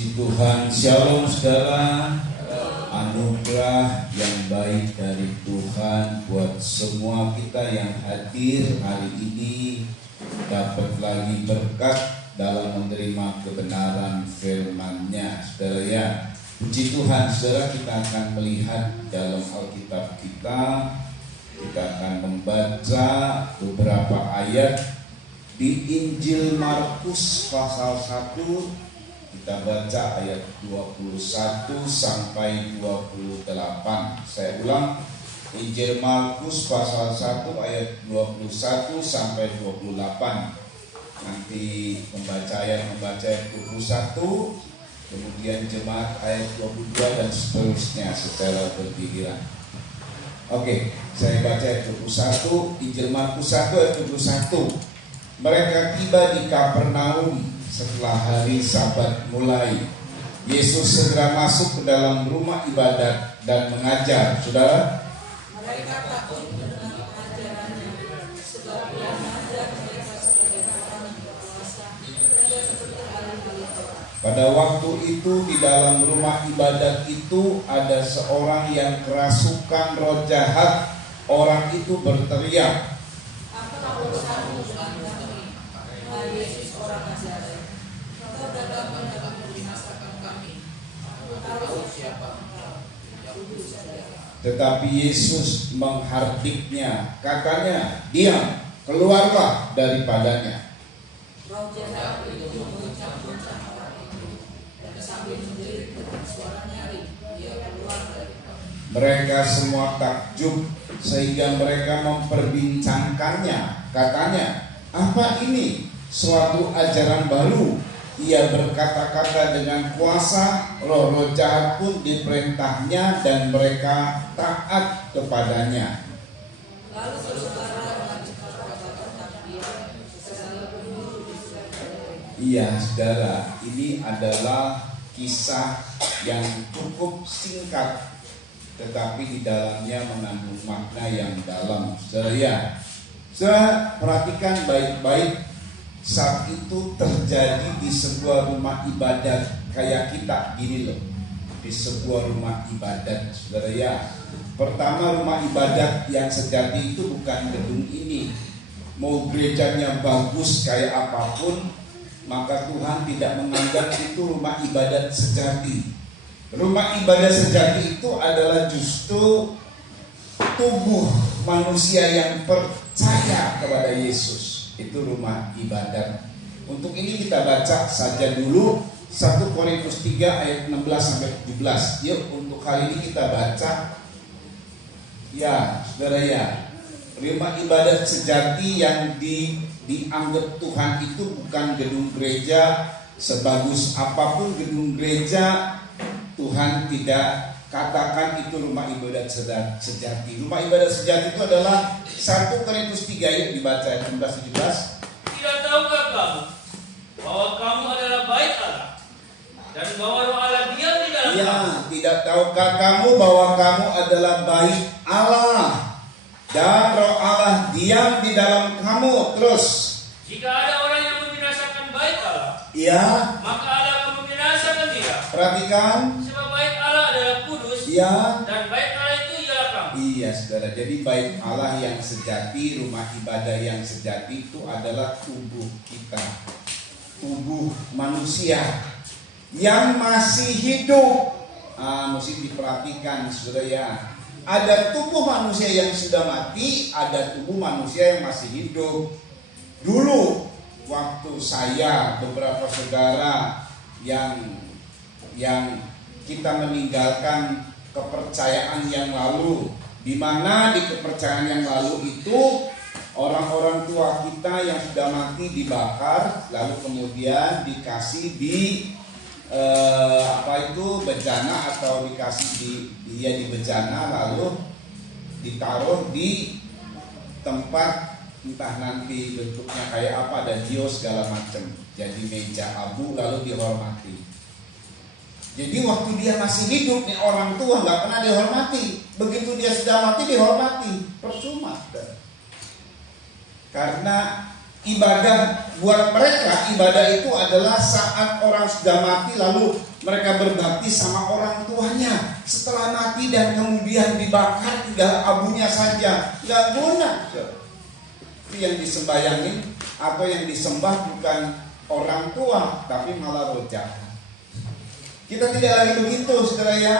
Puji Tuhan, shalom saudara. Anugerah yang baik dari Tuhan buat semua kita yang hadir hari ini dapat lagi berkat dalam menerima kebenaran firman-Nya, saudara ya. Puji Tuhan, saudara, kita akan melihat dalam Alkitab kita akan membaca beberapa ayat di Injil Markus pasal 1. Kita baca ayat 21 sampai 28. Saya ulang, Injil Markus pasal 1 ayat 21 sampai 28. Nanti membaca ayat 21, kemudian jemaat ayat 22 dan seterusnya secara bergiliran. Oke, saya baca ayat 21, Injil Markus 1 ayat 21. Mereka tiba di Kapernaum setelah hari Sabat mulai. Yesus segera masuk ke dalam rumah ibadat dan mengajar. Saudara, mereka takut mendengar ajarannya, sebab Dia mengajar mereka sebagai orang yang berkuasa, tidak seperti ahli-ahli Taurat. Pada waktu itu di dalam rumah ibadat itu ada seorang yang kerasukan roh jahat. Orang itu berteriak, "Apa urusanmu dengan kami, hai Yesus orang Nazaret? Engkau datang untuk membinasakan kami. Aku tahu siapa engkau, Yahudi saja." tetapi Yesus menghardiknya. Katanya, diam, keluarlah daripadanya. Roh jahat itu menguncang-uncang orang itu, dan sambil menjerit dengan suara nyaring, dia keluar dari kami. Mereka semua takjub sehingga mereka memperbincangkannya. Katanya, apa ini? Suatu ajaran baru. Ia berkata-kata dengan kuasa, roh-roh jahat pun diperintahnya dan mereka taat kepadanya. Lalu bersuara dengan kata-kata tentang Dia, segala penjuru disediakan. Iya, saudara, ini adalah kisah yang cukup singkat, tetapi di dalamnya mengandung makna yang dalam. Saudara ya, saudara perhatikan baik-baik. Saat itu terjadi di sebuah rumah ibadat kayak kita gini loh, di sebuah rumah ibadat, saudara ya. Pertama, rumah ibadat yang sejati itu bukan gedung ini. Mau gerejanya bagus kayak apapun, maka Tuhan tidak menganggap itu rumah ibadat sejati. Rumah ibadat sejati itu adalah justru tubuh manusia yang percaya kepada Yesus. Itu rumah ibadat. Untuk ini kita baca saja dulu 1 Korintus 3 ayat 16 sampai 17. Yuk, untuk kali ini kita baca. Ya, saudara ya, rumah ibadat sejati yang dianggap Tuhan itu bukan gedung gereja. Sebagus apapun gedung gereja, Tuhan tidak katakan itu rumah ibadat sejati. Rumah ibadat sejati itu adalah 1 Korintus 3 ayat dibaca ayat 16-17. Tidak tahukah kamu bahwa kamu adalah bait Allah dan bahwa Roh Allah diam di dalam kamu? Ya, tidak tahukah kamu bahwa kamu adalah bait Allah dan Roh Allah diam di dalam kamu? Terus, Jika ada orang yang membinasakan bait Allah, ya, maka Allah akan membinasakan dia. perhatikan. Sebab bait Allah adalah kudus, Ya, dan bait Allah itu ialah kamu. iya saudara, jadi bait Allah yang sejati, rumah ibadah yang sejati itu adalah tubuh kita, tubuh manusia yang masih hidup. Mesti diperhatikan saudara ya. Ada tubuh manusia yang sudah mati, ada tubuh manusia yang masih hidup. Dulu waktu saya beberapa saudara yang kita meninggalkan kepercayaan yang lalu, di mana di kepercayaan yang lalu itu orang-orang tua kita yang sudah mati dibakar, lalu kemudian dikasih di bejana atau dikasih di bejana, lalu ditaruh di tempat entah nanti bentuknya kayak apa, ada dio segala macam, jadi meja abu lalu dihormati. Jadi waktu dia masih hidup nih orang tua nggak pernah dihormati. Begitu dia sudah mati dihormati, percuma. Karena ibadah buat mereka, ibadah itu adalah saat orang sudah mati lalu mereka berbakti sama orang tuanya. Setelah mati dan kemudian dibakar, tinggal abunya saja, nggak guna. Itu yang disembayangin atau yang disembah bukan orang tua, tapi malah roh jahat. Kita tidak lagi begitu, saudara ya.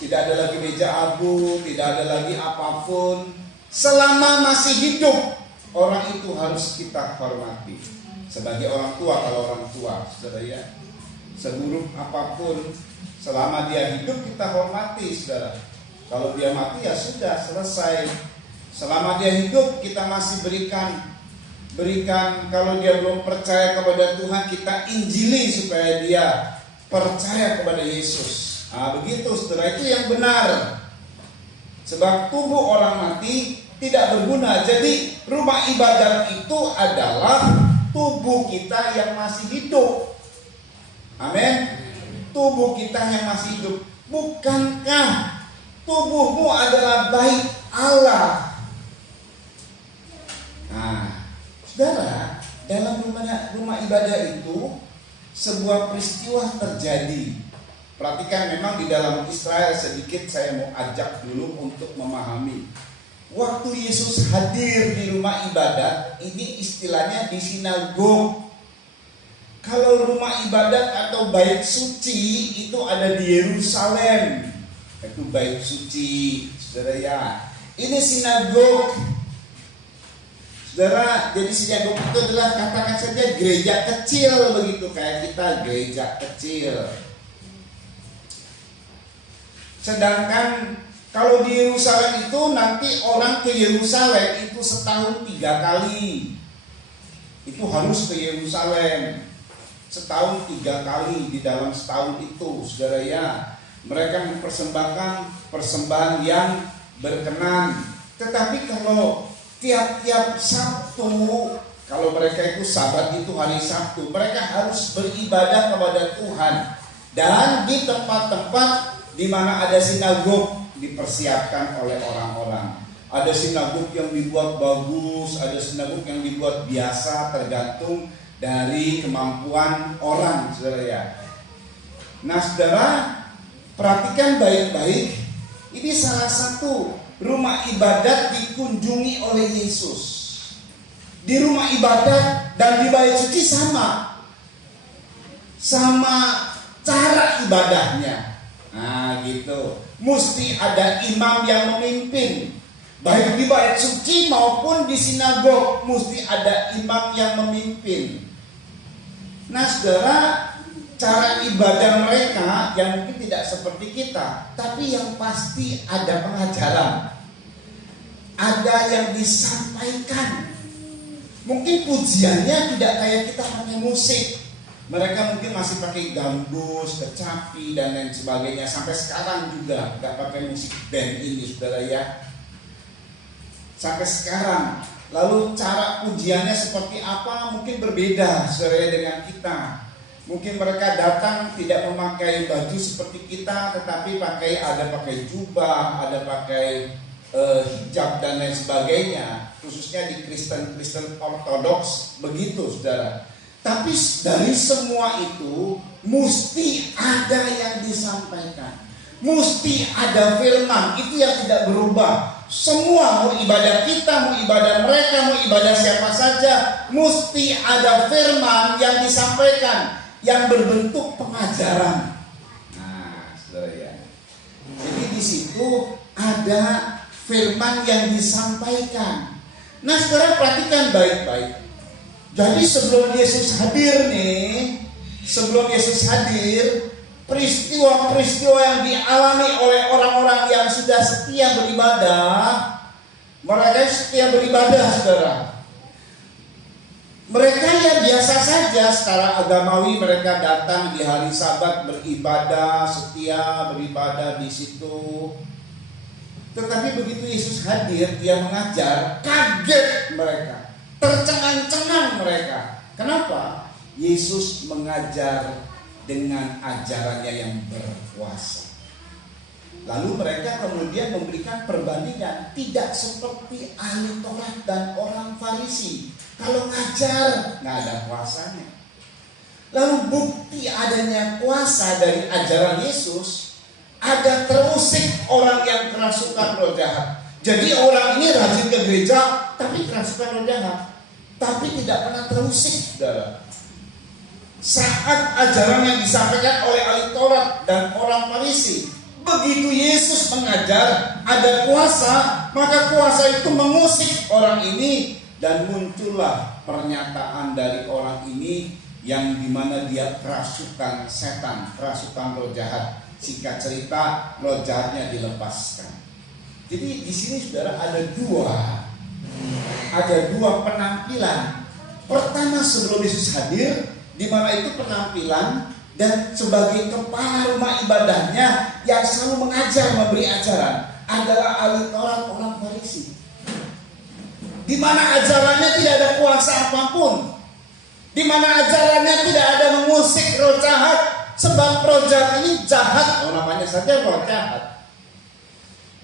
Tidak ada lagi meja abu, tidak ada lagi apapun. Selama masih hidup, orang itu harus kita hormati. Sebagai orang tua, kalau orang tua, saudara ya. Seburuk apapun, selama dia hidup kita hormati, saudara. Kalau dia mati ya sudah, selesai. Selama dia hidup kita masih berikan, kalau dia belum percaya kepada Tuhan, kita injili supaya dia percaya kepada Yesus. Begitu, saudara, itu yang benar. Sebab tubuh orang mati tidak berguna. Jadi rumah ibadat itu adalah tubuh kita yang masih hidup. Amin. Tubuh kita yang masih hidup. Bukankah tubuhmu adalah bait Allah? Saudara, dalam rumah ibadah itu sebuah peristiwa terjadi. Perhatikan, memang di dalam Israel sedikit saya mau ajak dulu untuk memahami. Waktu Yesus hadir di rumah ibadat, ini istilahnya di sinagog. Kalau rumah ibadat atau bait suci itu ada di Yerusalem. Itu bait suci, saudara ya. Ini sinagog. Saudara, jadi sinagog itu adalah, katakan saja, gereja kecil begitu, kayak kita gereja kecil. Sedangkan kalau di Yerusalem itu nanti orang ke Yerusalem itu setahun 3 kali. Itu harus ke Yerusalem. Setahun 3 kali di dalam setahun itu, saudara ya. Mereka mempersembahkan persembahan yang berkenan. Tetapi kalau tiap-tiap Sabtu, kalau mereka itu Sabat itu hari Sabtu, mereka harus beribadah kepada Tuhan. Dan di tempat-tempat di mana ada sinagog dipersiapkan oleh orang-orang. Ada sinagog yang dibuat bagus, ada sinagog yang dibuat biasa, tergantung dari kemampuan orang, saudara ya. Nah, saudara, perhatikan baik-baik. Ini salah satu rumah ibadat dikunjungi oleh Yesus. Di rumah ibadat dan di bait suci sama cara ibadahnya. Gitu. Mesti ada imam yang memimpin. Baik di bait suci maupun di sinagog mesti ada imam yang memimpin. Nah, saudara, cara ibadah mereka yang mungkin tidak seperti kita, tapi yang pasti ada pengajaran. Ada yang disampaikan. Mungkin pujiannya tidak kayak kita pakai musik. Mereka mungkin masih pakai gambus, kecapi, dan lain sebagainya. Sampai sekarang juga nggak pakai musik band ini, saudara ya. Sampai sekarang. Lalu cara pujiannya seperti apa mungkin berbeda, saudara, dengan kita. Mungkin mereka datang tidak memakai baju seperti kita, tetapi ada pakai jubah, ada pakai hijab dan lain sebagainya. Khususnya di Kristen Ortodoks begitu, saudara. Tapi dari semua itu mesti ada yang disampaikan, mesti ada firman. Itu yang tidak berubah. Semua, mau ibadah kita, mau ibadah mereka, mau ibadah siapa saja, mesti ada firman yang disampaikan, yang berbentuk pengajaran. Nah, saudara ya. Jadi di situ ada firman yang disampaikan. Nah, saudara, perhatikan baik-baik. Jadi sebelum Yesus hadir peristiwa-peristiwa yang dialami oleh orang-orang yang sudah setia beribadah, mereka setia beribadah, saudara. Mereka yang biasa saja secara agamawi, mereka datang di hari Sabat beribadah, setia beribadah di situ. Tetapi begitu Yesus hadir, dia mengajar, kaget mereka, tercengang-cengang mereka. Kenapa? Yesus mengajar dengan ajarannya yang berkuasa. Lalu mereka kemudian memberikan perbandingan, tidak seperti ahli Taurat dan orang Farisi. Kalau ngajar nggak ada kuasanya. Lalu bukti adanya kuasa dari ajaran Yesus, ada terusik orang yang kerasukan roh jahat. Jadi orang ini rajin ke gereja tapi kerasukan roh jahat, tapi tidak pernah terusik, saudara. Saat ajaran yang disampaikan oleh ahli Taurat dan orang Farisi, begitu Yesus mengajar ada kuasa, maka kuasa itu mengusik orang ini, dan muncullah pernyataan dari orang ini yang dimana dia kerasukan setan, kerasukan roh jahat. Singkat cerita, roh jahatnya dilepaskan. Jadi di sini saudara ada dua penampilan. Pertama sebelum Yesus hadir, di mana itu penampilan dan sebagai kepala rumah ibadahnya yang selalu mengajar, memberi ajaran adalah ahli Taurat orang Farisi. Di mana ajarannya tidak ada kuasa apapun, di mana ajarannya tidak ada mengusik roh jahat, sebab roh jahat ini jahat, namanya saja roh jahat.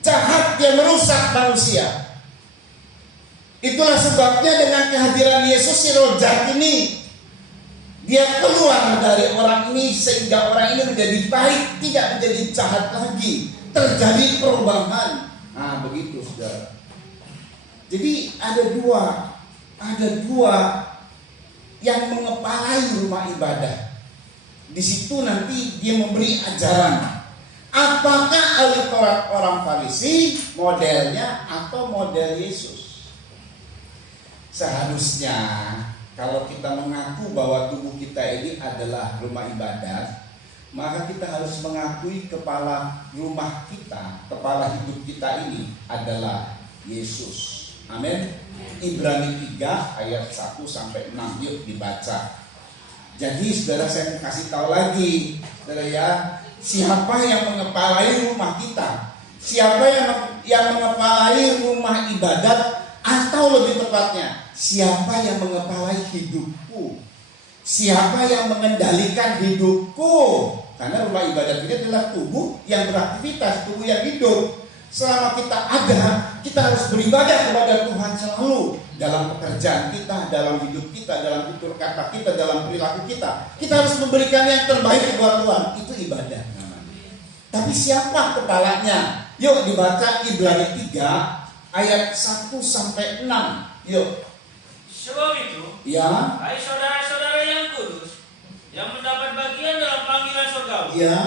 Jahat, dia merusak manusia. Itulah sebabnya dengan kehadiran Yesus, si roh jahat ini dia keluar dari orang ini sehingga orang ini menjadi baik, tidak menjadi jahat lagi. Terjadi perubahan. Nah, begitu saudara. Jadi ada dua yang mengepalai rumah ibadah. Di situ nanti dia memberi ajaran. Apakah ahli Taurat orang Farisi modelnya atau model Yesus? Seharusnya kalau kita mengaku bahwa tubuh kita ini adalah rumah ibadah, maka kita harus mengakui kepala rumah kita, kepala hidup kita ini adalah Yesus. Amin. Ibrani 3 ayat 1 sampai 6, yuk dibaca. Jadi saudara, saya kasih tahu lagi, saudara ya, siapa yang mengepalai rumah kita? Siapa yang mengepalai rumah ibadat, atau lebih tepatnya, siapa yang mengepalai hidupku? Siapa yang mengendalikan hidupku? Karena rumah ibadat ini adalah tubuh yang beraktivitas, tubuh yang hidup. Selama kita ada, kita harus beribadah kepada Tuhan selalu. Dalam pekerjaan kita, dalam hidup kita, dalam tutur kata kita, dalam perilaku kita. Kita harus memberikan yang terbaik buat Tuhan. Itu ibadah namanya. Tapi siapa kepalanya? Yuk dibaca Ibrani 3 ayat 1 sampai 6. Yuk. Sebab itu, Ya. hai saudara-saudara yang kudus, yang mendapat bagian dalam panggilan surgawi, Ya.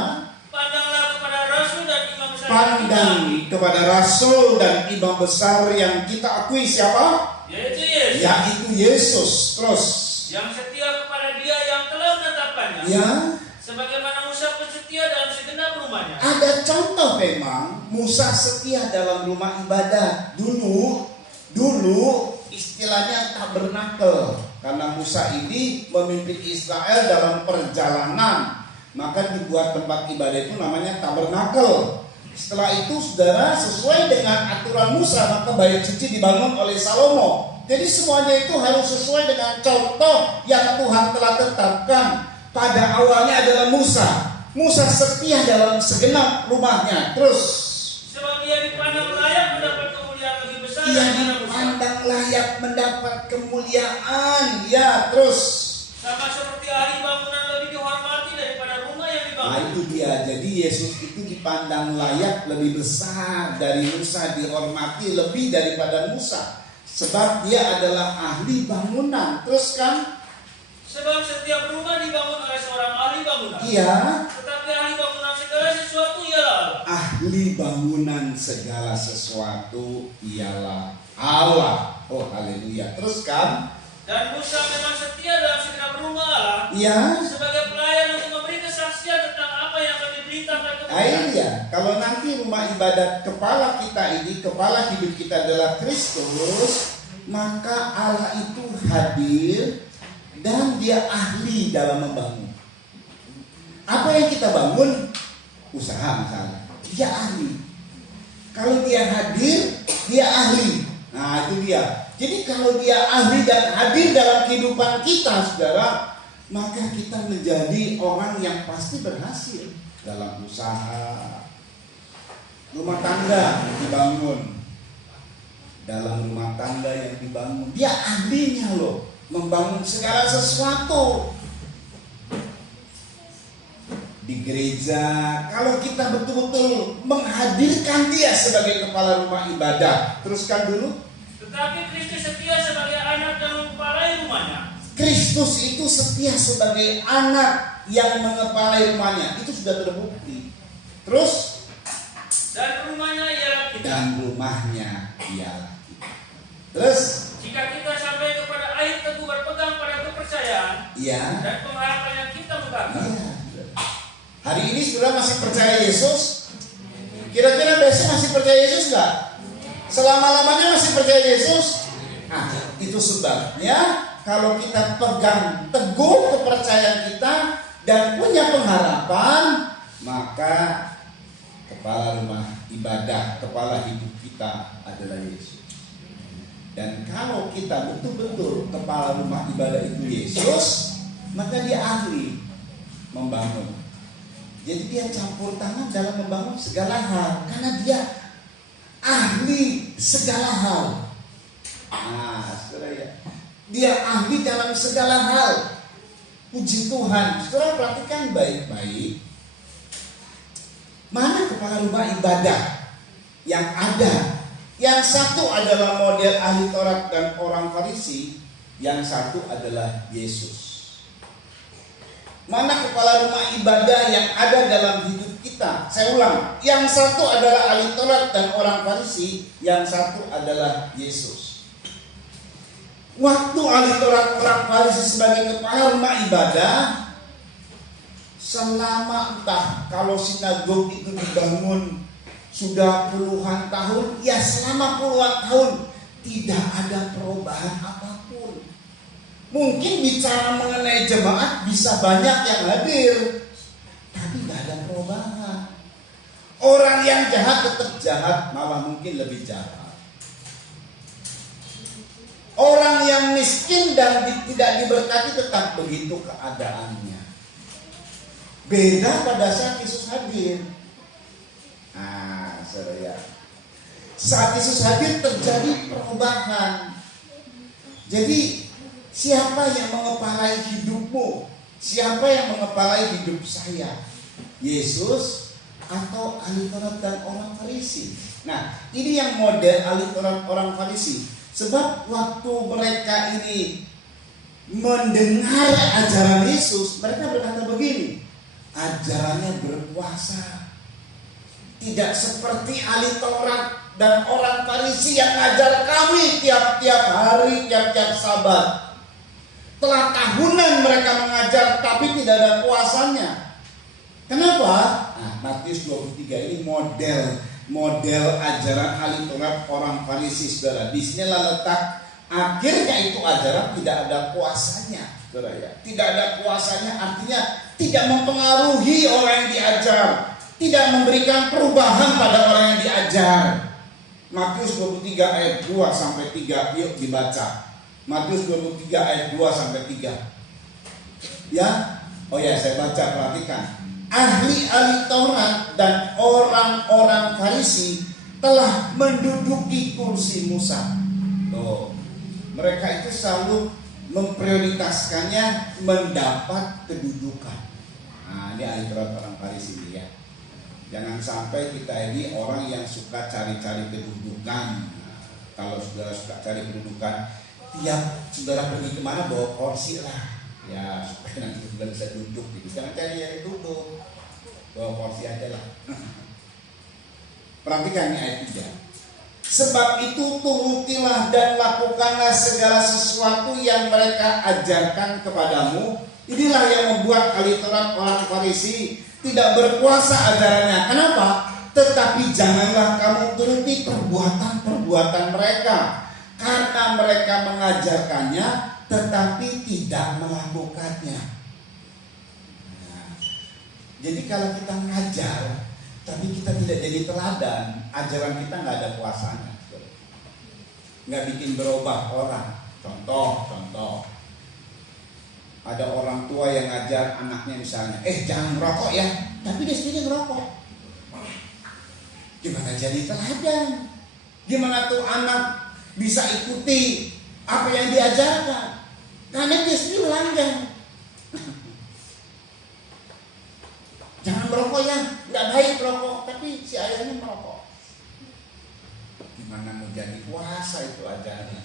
pandanglah kepada rasul dan imam besar Pandang kepada rasul dan imam besar yang kita akui siapa? yaitu Yesus, Yaitu Yesus. Terus. yang setia kepada Dia yang telah menetapkannya, Ya. sebagaimana Musa pun setia dalam segenap rumahnya. Ada contoh memang Musa setia dalam rumah ibadah. Dulu istilahnya tabernakel, karena Musa ini memimpin Israel dalam perjalanan, maka dibuat tempat ibadah itu namanya tabernakel. Setelah itu saudara, sesuai dengan aturan Musa, maka bait suci dibangun oleh Salomo. Jadi semuanya itu harus sesuai dengan contoh yang Tuhan telah tetapkan. Pada awalnya adalah Musa. Musa setia dalam segenap rumahnya. Terus, Sebab Dia dipandang layak mendapat kemuliaan lebih besar ia daripada Musa. dipandang layak mendapat kemuliaan. Ya, terus. Sama seperti ahli bangunan lebih dihormati daripada rumah yang Nah dibangun. itu dia. Jadi Yesus itu dipandang layak lebih besar dari Musa, dihormati lebih daripada Musa. Sebab dia adalah ahli bangunan. Terus kan? Sebab setiap rumah dibangun oleh seorang ahli bangunan. Iya. Tetapi ahli bangunan segala sesuatu ialah Allah. Ahli bangunan segala sesuatu ialah Allah. Oh haleluya. Terus kan? Dan Musa memang setia dalam segenap rumah Allah Iya. sebagai pelayan untuk memberi kesaksian tentang apa yang akan diberitakan kepada Iya. Kalau nanti rumah ibadat kepala kita ini, kepala hidup kita adalah Kristus, maka Allah itu hadir dan dia ahli dalam membangun. Apa yang kita bangun? Usaha misalnya. Dia ahli. Kalau dia hadir, dia ahli. Nah itu dia. Jadi kalau dia ahli dan hadir dalam kehidupan kita, saudara, maka kita menjadi orang yang pasti berhasil dalam usaha. Rumah tangga dibangun. dalam rumah tangga yang dibangun. Dia ahlinya loh, membangun segala sesuatu. Di gereja, kalau kita betul-betul menghadirkan dia sebagai kepala rumah ibadah. Teruskan dulu. Tetapi Kristus setia sebagai anak dan mengepalai rumahnya. Kristus itu setia sebagai anak yang mengepalai rumahnya. Itu sudah terbukti. Terus? Dan rumahnya ialah kita. Dan rumahnya ialah kita. Terus? Jika kita sampai kepada akhir teguh berpegang pada kepercayaan dan pengharapan yang kita pegang. Hari ini saudara masih percaya Yesus? Kira-kira besok masih percaya Yesus enggak? Selama-lamanya masih percaya Yesus? Nah, itu sebabnya kalau kita pegang teguh kepercayaan kita dan punya pengharapan, maka kepala rumah ibadah, kepala hidup kita adalah Yesus. Dan kalau kita betul-betul kepala rumah ibadah itu Yesus, maka dia ahli membangun. Jadi dia campur tangan dalam membangun segala hal, karena dia ahli segala hal. Nah, saudara ya, dia ahli dalam segala hal. Puji Tuhan. Saudara perhatikan baik-baik. Mana kepala rumah ibadah yang ada? Yang satu adalah model ahli Taurat dan orang Farisi, yang satu adalah Yesus. Mana kepala rumah ibadah yang ada dalam hidup kita? Saya ulang, yang satu adalah ahli Taurat dan orang Farisi, yang satu adalah Yesus. Waktu ahli Taurat orang Farisi sebagai kepala rumah ibadah, selama entah kalau sinagog itu dibangun sudah puluhan tahun, ya selama puluhan tahun tidak ada perubahan apapun. Mungkin bicara mengenai jemaat bisa banyak yang hadir, tapi nggak ada perubahan. Orang yang jahat tetap jahat, malah mungkin lebih jahat. Orang yang miskin dan tidak diberkati tetap begitu keadaannya. Beda pada saat Yesus hadir. Saudara, saat Yesus hadir terjadi perubahan. Jadi siapa yang mengepalai hidupmu? Siapa yang mengepalai hidup saya? Yesus atau ahli Taurat dan orang Farisi? Nah, ini yang model ahli Taurat orang Farisi. Sebab waktu mereka ini mendengar ajaran Yesus, mereka berkata begini, ajarannya berkuasa. Tidak seperti ahli Taurat dan orang Farisi yang ngajar kami tiap-tiap hari, tiap-tiap Sabat. Telah tahunan mereka mengajar tapi tidak ada kuasanya. Kenapa? Nah, Matius 23 ini model ajaran ahli Taurat orang Farisi, saudara. Di sinilah letak akhirnya itu ajaran tidak ada kuasanya, saudara ya. Tidak ada kuasanya artinya tidak mempengaruhi orang yang diajar, tidak memberikan perubahan pada orang yang diajar. Matius 23 ayat 2 sampai 3, yuk dibaca. Matius 23 ayat 2 sampai 3. Ya? Oh ya, saya baca, perhatikan. Ahli-ahli Taurat dan orang-orang Farisi telah menduduki kursi Musa. Tuh. Mereka itu selalu memprioritaskannya mendapat kedudukan. Nah, ini ahli Taurat orang Farisi ini ya. Jangan sampai kita ini orang yang suka cari-cari kedudukan. Nah, kalau saudara suka cari kedudukan, tiap saudara pergi kemana bawa kursi lah. Ya supaya nanti saudara bisa duduk gitu. Jangan cari yang duduk, bawa kursi aja lah. Perhatikan ini ayat 3. Sebab itu turutilah dan lakukanlah segala sesuatu yang mereka ajarkan kepadamu. Inilah yang membuat ahli Taurat orang Farisi tidak berkuasa ajarannya. Kenapa? Tetapi janganlah kamu turuti perbuatan-perbuatan mereka, karena mereka mengajarkannya tetapi tidak melakukannya. Nah, jadi kalau kita mengajar tapi kita tidak jadi teladan, ajaran kita nggak ada kuasanya, nggak bikin berubah orang. Contoh, ada orang tua yang ngajar anaknya misalnya, jangan merokok ya, tapi dia sendiri ngerokok. Gimana jadi teladan? Gimana tuh anak bisa ikuti apa yang diajarkan, karena dia sendiri melanggar. Jangan merokok ya, nggak baik merokok, tapi si ayahnya merokok. Gimana mau jadi puasa itu ajarannya?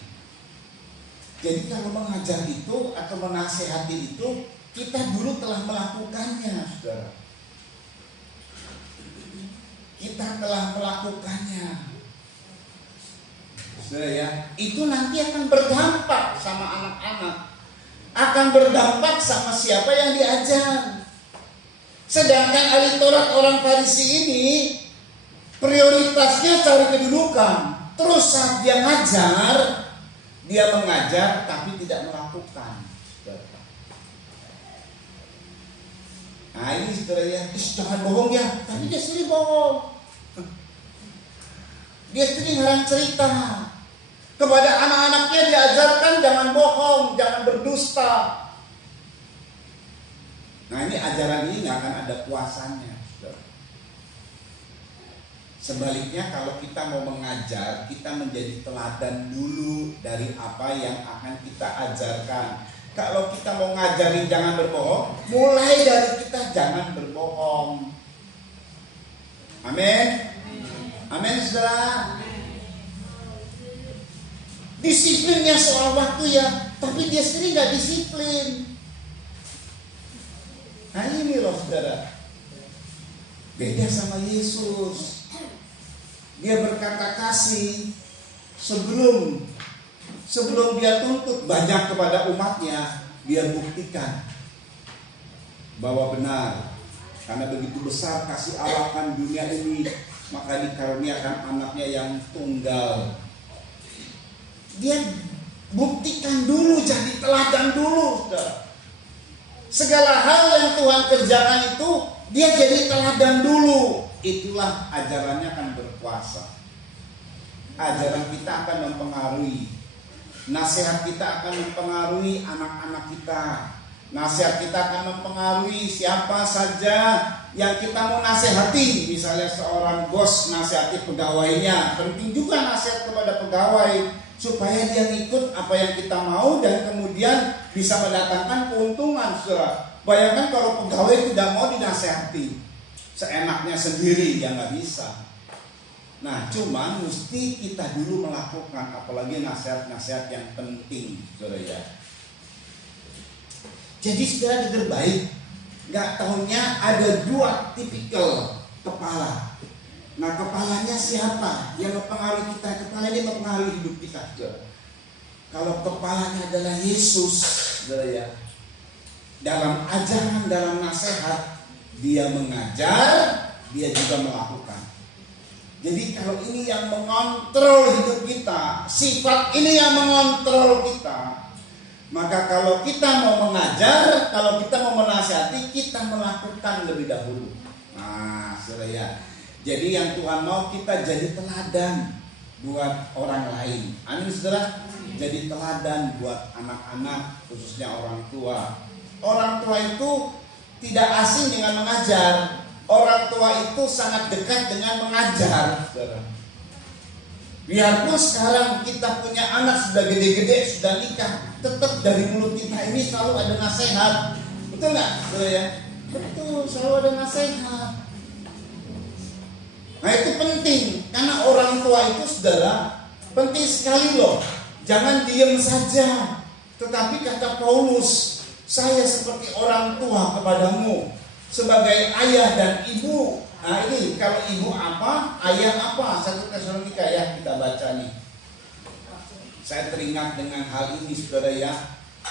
Jadi kalau mengajar itu atau menasehati itu, kita dulu telah melakukannya, saudara. Kita telah melakukannya, saudara ya. Itu nanti akan berdampak sama anak-anak, akan berdampak sama siapa yang diajar. Sedangkan ahli Taurat orang Farisi ini prioritasnya cari kedudukan. Terus saat dia ngajar, dia mengajar tapi tidak melakukan. Nah ini saudara ya, jangan bohong ya, tapi dia sendiri bohong. Dia sendiri ngarang cerita. Kepada anak-anaknya diajarkan jangan bohong, jangan berdusta. Nah ini ajaran ini gak akan ada puasanya, saudara. Sebaliknya kalau kita mau mengajar, kita menjadi teladan dulu dari apa yang akan kita ajarkan. Kalau kita mau ngajarin jangan berbohong, mulai dari kita jangan berbohong. Amin. Amin, saudara. Disiplinnya soal waktu ya, tapi dia sendiri gak disiplin. Nah ini loh saudara, beda sama Yesus. Dia berkata kasih sebelum dia tuntut banyak kepada umatnya, dia buktikan bahwa benar, karena begitu besar kasih Allah akan dunia ini, maka dikaruniakan anaknya yang tunggal. Dia buktikan dulu, jadi teladan dulu, saudara. Segala hal yang Tuhan kerjakan itu dia jadi teladan dulu. Itulah ajarannya akan berkuasa. Ajaran kita akan mempengaruhi. Nasihat kita akan mempengaruhi anak-anak kita. Nasihat kita akan mempengaruhi siapa saja yang kita mau nasihati. Misalnya seorang bos nasihati pegawainya, penting juga nasihat kepada pegawai supaya dia ngikut apa yang kita mau dan kemudian bisa mendatangkan keuntungan, saudara. Bayangkan kalau pegawai tidak mau dinasehati, seenaknya sendiri, ya nggak bisa. Nah, cuman mesti kita dulu melakukan, apalagi nasihat-nasihat yang penting, saudara ya. Jadi saudara dengar baik, nggak taunya ada dua tipikal kepala. Nah, kepalanya siapa? Yang mempengaruhi kita, kepala ini mempengaruhi hidup kita. Kalau kepalanya adalah Yesus, saudara ya, dalam ajaran, dalam nasihat, dia mengajar, dia juga melakukan. Jadi kalau ini yang mengontrol hidup kita, sifat ini yang mengontrol kita, maka kalau kita mau mengajar, kalau kita mau menasihati, kita melakukan lebih dahulu. Nah, saudara ya. Jadi yang Tuhan mau kita jadi teladan buat orang lain. Amin, saudara. Jadi teladan buat anak-anak, khususnya orang tua. Orang tua itu tidak asing dengan mengajar. Orang tua itu sangat dekat dengan mengajar, saudara. Biarpun sekarang kita punya anak sudah gede-gede, sudah nikah, tetap dari mulut kita ini selalu ada nasihat. Betul nggak, saudara ya? Betul, selalu ada nasihat. Nah itu penting, karena orang tua itu, saudara, penting sekali loh. Jangan diam saja. Tetapi kata Paulus, saya seperti orang tua kepadamu, sebagai ayah dan ibu. Nah ini kalau ibu apa, ayah apa? 1 Tesalonika ya, kita baca nih. Saya teringat dengan hal ini, saudara ya,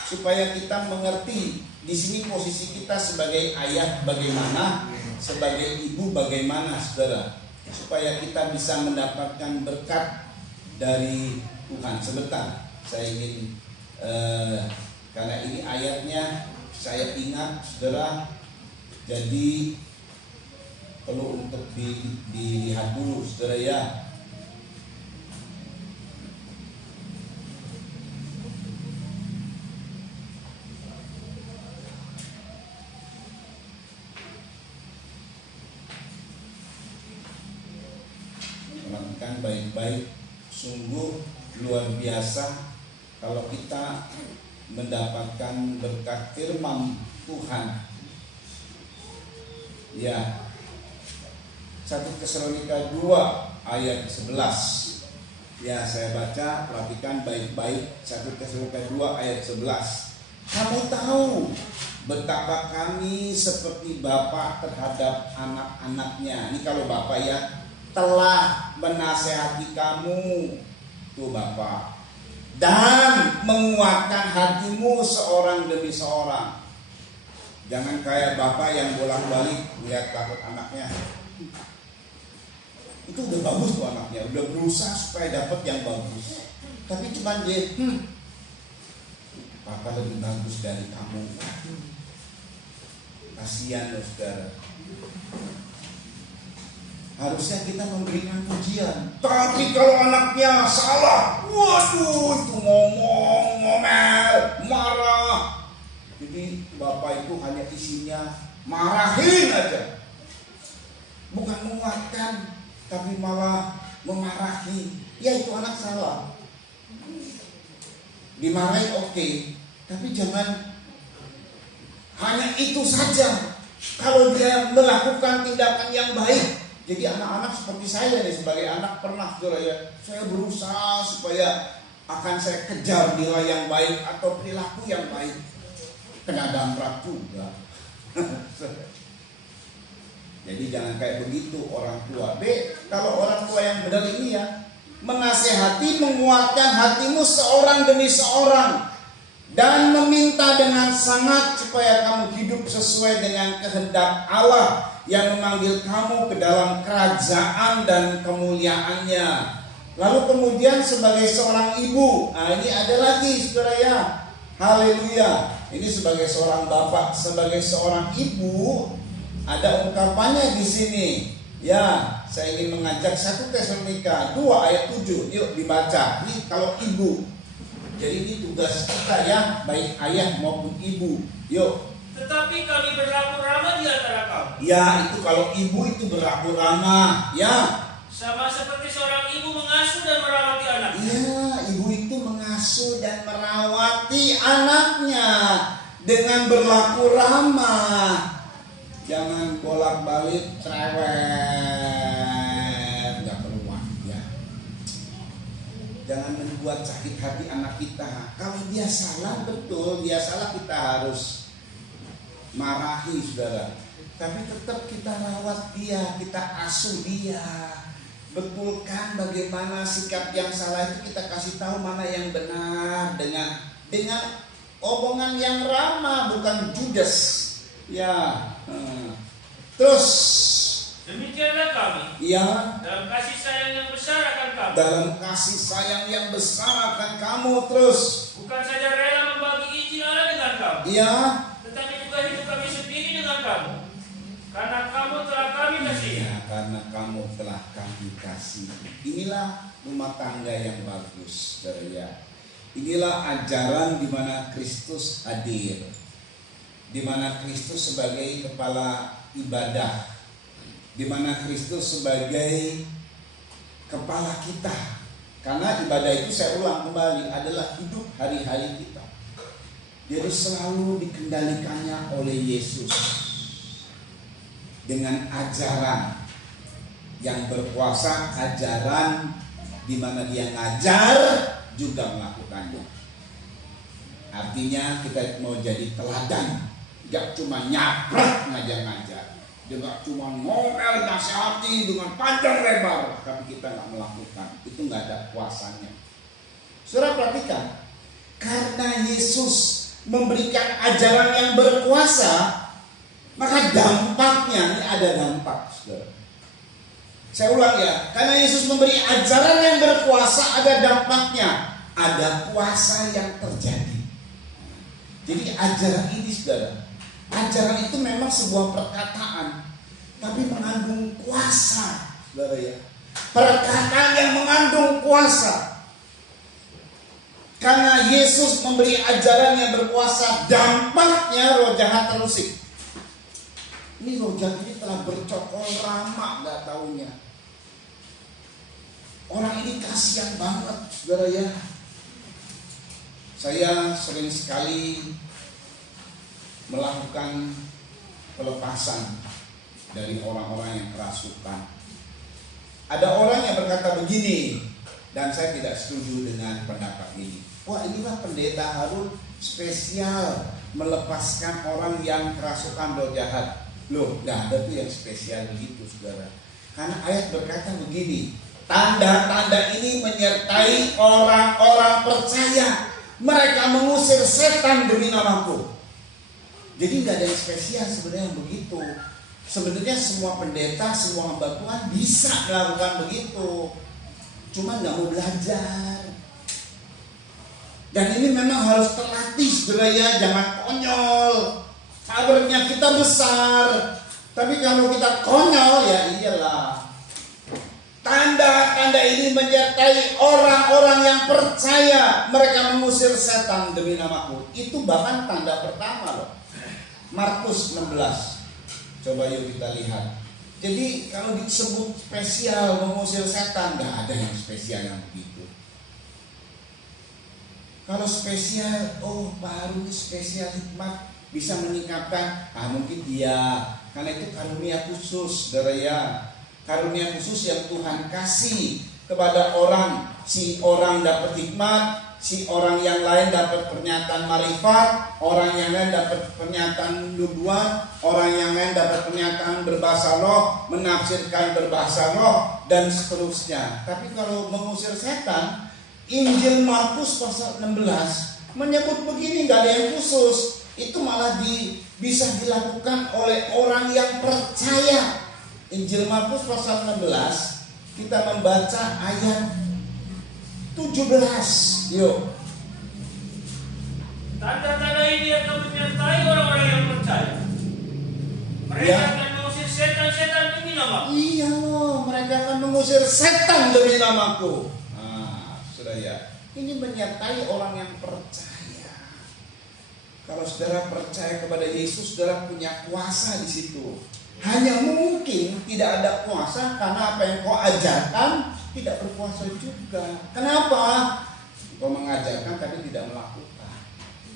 supaya kita mengerti di sini posisi kita sebagai ayah bagaimana, sebagai ibu bagaimana, saudara. Supaya kita bisa mendapatkan berkat dari Tuhan. Sebentar, saya ingin karena ini ayatnya saya ingat, saudara. Jadi perlu untuk dilihat dulu, saudara ya. Perhatikan baik-baik, sungguh luar biasa kalau kita mendapatkan berkat firman Tuhan. Ya, 1 Tesalonika 2 ayat 11. Ya, saya baca, perhatikan baik-baik. 1 Tesalonika 2 ayat 11. Kamu tahu betapa kami seperti Bapa terhadap anak-anaknya. Ini kalau Bapa ya, telah menasehati kamu, tuh Bapa, dan menguatkan hatimu seorang demi seorang. Jangan kayak bapak yang bolak-balik lihat takut anaknya. Itu udah bagus tuh anaknya, udah berusaha supaya dapat yang bagus. Tapi cuma dia, papa lebih bagus dari kamu. Kasihan loh saudara. Harusnya kita memberikan pujian. Tapi kalau anaknya salah, waduh, itu ngomel, marah. Jadi bapak itu hanya isinya marahin aja, bukan menguatkan, tapi malah memarahi. Ya itu anak salah, dimarahin oke, tapi jangan hanya itu saja. Kalau dia melakukan tindakan yang baik, jadi anak-anak seperti saya nih, sebagai anak pernah saudara ya, saya berusaha supaya akan saya kejar nilai yang baik atau perilaku yang baik. Kena damprat juga. Jadi jangan kayak begitu orang tua. Kalau orang tua yang benar ini ya, menasehati, menguatkan hatimu seorang demi seorang, dan meminta dengan sangat supaya kamu hidup sesuai dengan kehendak Allah yang memanggil kamu ke dalam kerajaan dan kemuliaannya. Lalu kemudian sebagai seorang ibu, ini ada lagi saudara ya, haleluya. Ini sebagai seorang bapak, sebagai seorang ibu, ada ungkapannya di sini. Ya, saya ingin mengajak 1 Tesalonika 2 ayat 7. Yuk dibaca. Ini kalau ibu. Jadi ini tugas kita ya, baik ayah maupun ibu. Yuk. Tetapi kami berlaku ramah di antara kamu. Ya, itu kalau ibu itu berlaku ramah, ya. Sama seperti seorang ibu mengasuh dan merawati anaknya. Ya, ibu itu mengasuh dan merawati anaknya dengan berlaku ramah. Jangan bolak-balik cerewet, nggak keluar ya. Jangan membuat sakit hati anak kita. Kalau dia salah, betul, dia salah, kita harus marahi saudara. Tapi tetap kita rawat dia, kita asuh dia. Betulkan bagaimana sikap yang salah itu, kita kasih tahu mana yang benar dengan omongan yang ramah, bukan judes. Ya, terus demikianlah kami. Ya, dalam kasih sayang yang besar akan kamu. Dalam kasih sayang yang besar akan kamu. Terus bukan saja rela membagi Injil Allah dengan kamu. Ya, tetapi juga hidup kami sendiri dengan kamu. Karena kamu telah kami kasih. Ya, karena kamu telah kami kasih. Inilah rumah tangga yang bagus, saudara ya. Inilah ajaran di mana Kristus hadir, di mana Kristus sebagai kepala ibadah, di mana Kristus sebagai kepala kita. Karena ibadah itu, saya ulang kembali, adalah hidup hari-hari kita. Jadi selalu dikendalikannya oleh Yesus dengan ajaran yang berkuasa, ajaran di mana dia ngajar juga melakukannya. Artinya kita mau jadi teladan, gak cuma nyaprak ngajar-ngajar, juga cuma ngomel nasihati dengan panjang lebar, tapi kita gak melakukan, itu gak ada kuasanya. Saudara perhatikan, karena Yesus memberikan ajaran yang berkuasa, maka dampaknya, ini ada dampak, saudara. Saya ulang ya, karena Yesus memberi ajaran yang berkuasa, ada dampaknya, ada kuasa yang terjadi. Jadi ajaran ini, saudara, ajaran itu memang sebuah perkataan, tapi mengandung kuasa, saudara ya. Perkataan yang mengandung kuasa. Karena Yesus memberi ajaran yang berkuasa, dampaknya roh jahat terusik. Ini roh jahat ini telah bercokol lama, gak taunya. orang ini kasihan banget, saudara ya. Saya sering sekali melakukan pelepasan dari orang-orang yang kerasukan. Ada orang yang berkata begini, dan saya tidak setuju dengan pendapat ini. Wah, inilah pendeta Harun spesial melepaskan orang yang kerasukan roh jahat. Loh, nggak ada tuh yang spesial begitu, saudara. Karena ayat berkata begini, tanda-tanda ini menyertai orang-orang percaya. Mereka mengusir setan demi namaku. Jadi nggak ada yang spesial sebenarnya begitu. Sebenarnya semua pendeta, semua hamba Tuhan bisa melakukan begitu. Cuma nggak mau belajar. Dan ini memang harus terlatih, saudara ya, jangan konyol. Powernya kita besar, tapi kalau kita konyol ya iyalah. Tanda-tanda ini menyertai orang-orang yang percaya. Mereka mengusir setan demi namaku. Itu bahkan tanda pertama loh. Markus 16. Coba yuk kita lihat. Jadi kalau disebut spesial mengusir setan, nggak ada yang spesial yang begitu. Kalau spesial, oh baru spesial hikmat bisa meningkatkan. Mungkin dia, karena itu karunia khusus, saudara ya. Karunia khusus yang Tuhan kasih kepada orang. Si orang dapat hikmat, si orang yang lain dapat pernyataan marifat, orang yang lain dapat pernyataan nubuat, orang yang lain dapat pernyataan berbahasa roh, menafsirkan berbahasa roh, dan seterusnya. Tapi kalau mengusir setan, Injil Markus pasal 16 menyebut begini, nggak ada yang khusus. Itu malah bisa dilakukan oleh orang yang percaya. Injil Markus pasal 16, kita membaca ayat 17. Yuk. Tanda-tanda ini akan menyertai orang-orang yang percaya. Mereka akan mengusir setan-setan demi namaku. Iya loh, mereka akan mengusir setan demi namaku. Saudara ya, ini menyertai orang yang percaya. Kalau saudara percaya kepada Yesus, saudara punya kuasa di situ. Hanya mungkin tidak ada kuasa karena apa yang kau ajarkan tidak berkuasa juga. Kenapa? Kau mengajarkan tapi tidak melakukan.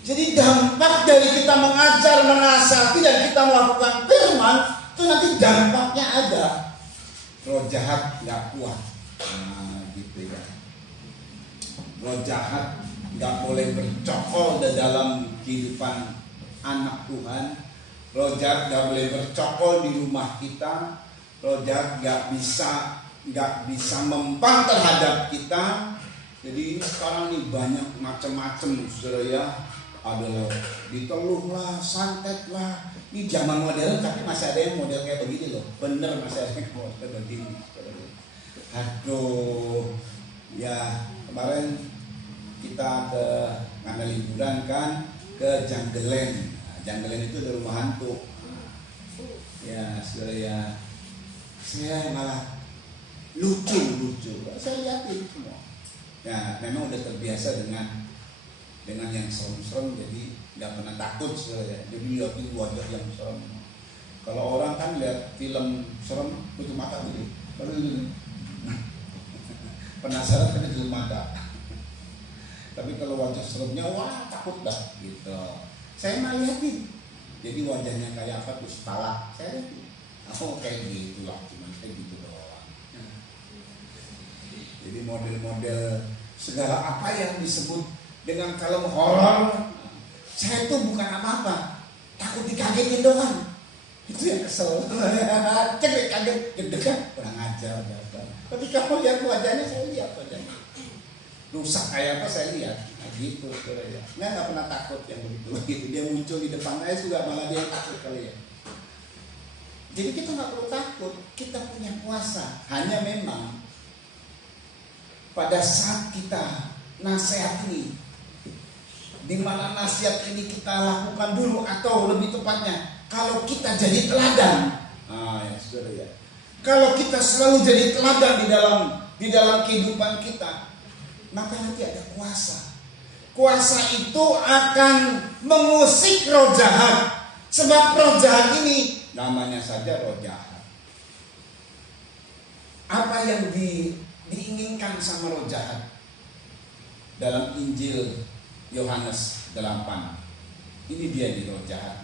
Jadi dampak dari kita mengajar, menasihati dan kita melakukan firman, itu nanti dampaknya ada. Roh jahat nggak kuat. Gitu ya. Roh jahat nggak boleh bercokol di dalam kehidupan anak Tuhan. Roh jahat nggak boleh bercokol di rumah kita. Roh jahat nggak bisa mempan terhadap kita. Jadi sekarang ini banyak macam-macam, saudara ya. Ada diteluh lah, santet lah. Ini zaman modern tapi masih ada yang model kayak begini loh. Bener masih ada yang model begini. Aduh, ya kemarin kita karena liburan kan ke Janggelen. Janggelen itu ada rumah hantu. Ya, saudara ya. Saya malah lucu. Saya lihatin semua. Ya, memang udah terbiasa dengan yang serem-serem, jadi nggak pernah takut, saudara ya. Jadi lihatin wajah yang serem. Kalau orang kan lihat film serem, tutup mata gitu. Baru penasaran kan tutup mata. Tapi kalau wajah seremnya, wah takut dah gitu. Saya mah lihatin. Jadi wajahnya kayak apa tuh, setalak. Saya lihatin. Oh kayak gitu lah, cuma kayak gitu doang. Jadi model-model segala apa yang disebut dengan film horor, saya tuh bukan apa-apa, takut dikagetin doang. Itu yang kesel. Cek kaget, deg-degan, kurang ajar. Tapi kalau lihat wajahnya, saya lihat wajahnya. Rusak kayak apa saya lihat. Nah gitu, saudara ya. Nggak pernah takut yang begitu. Dia muncul di depan saya juga malah dia takut kali ya. Jadi kita nggak perlu takut, kita punya kuasa. Hanya memang pada saat kita nasihat ini, di mana nasihat ini kita lakukan dulu, atau lebih tepatnya, kalau kita jadi teladan, ya saudara ya. Kalau kita selalu jadi teladan di dalam kehidupan kita, maka nanti ada kuasa. Kuasa itu akan mengusik roh jahat. Sebab roh jahat ini namanya saja roh jahat. Apa yang diinginkan sama roh jahat. Dalam Injil Yohanes 8, ini dia di roh jahat.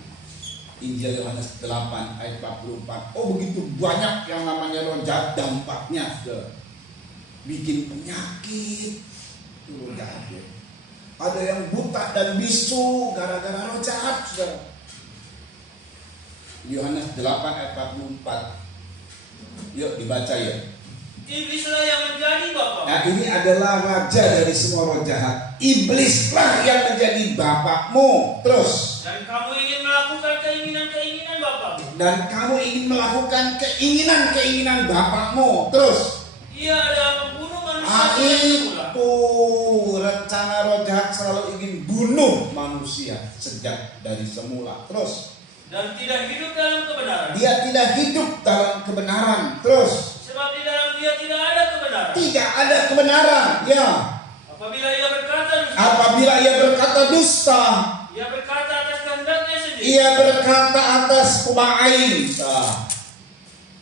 Injil Yohanes 8 ayat 44. Oh, begitu banyak yang namanya roh jahat, dampaknya bikin penyakit. Itu roh jahat ya. Ada yang buta dan bisu gara-gara roh jahat, saudara. Yohanes 8 ayat 44. Yuk dibaca ya. Iblislah yang menjadi bapa. Nah, ini adalah raja dari semua roh jahat. Iblislah yang menjadi bapakmu. Terus. Dan kamu ingin melakukan keinginan-keinginan bapamu. Dan kamu ingin melakukan keinginan-keinginan bapakmu. Terus. Ia adalah pembunuh manusia. Itu rencana roh jahat selalu ingin bunuh manusia sejak dari semula. Terus. Dan tidak hidup dalam kebenaran. Dia tidak hidup dalam kebenaran. Terus. Sebab di dalam dia tidak ada kebenaran. Tidak ada kebenaran. Ya. Apabila ia berkata dusta. Apabila ia berkata dusta. Ia berkata atas kehendaknya sendiri. Ia berkata atas kumain.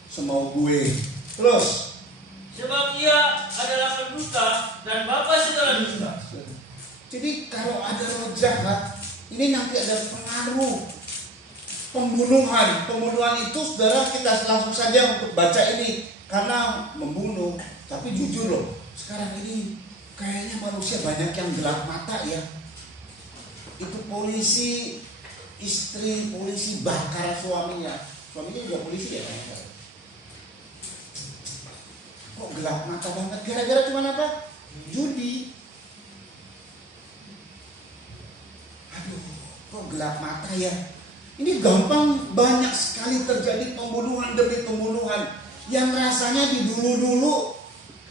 Semau gue. Terus. Sebab ia adalah pendusta dan bapa segala dusta. Jadi kalau ada roh jahat, ini nanti ada pengaruh pembunuhan. Pembunuhan itu, saudara, kita langsung saja untuk baca ini karena membunuh. Tapi jujur loh, sekarang ini kayaknya manusia banyak yang gelap mata ya. Itu polisi, istri polisi bakar suaminya. Suaminya juga polisi ya. Kok gelap mata banget? Gara-gara cuma apa? Judi. Aduh, kok gelap mata ya? Ini gampang, banyak sekali terjadi pembunuhan demi pembunuhan yang rasanya di dulu-dulu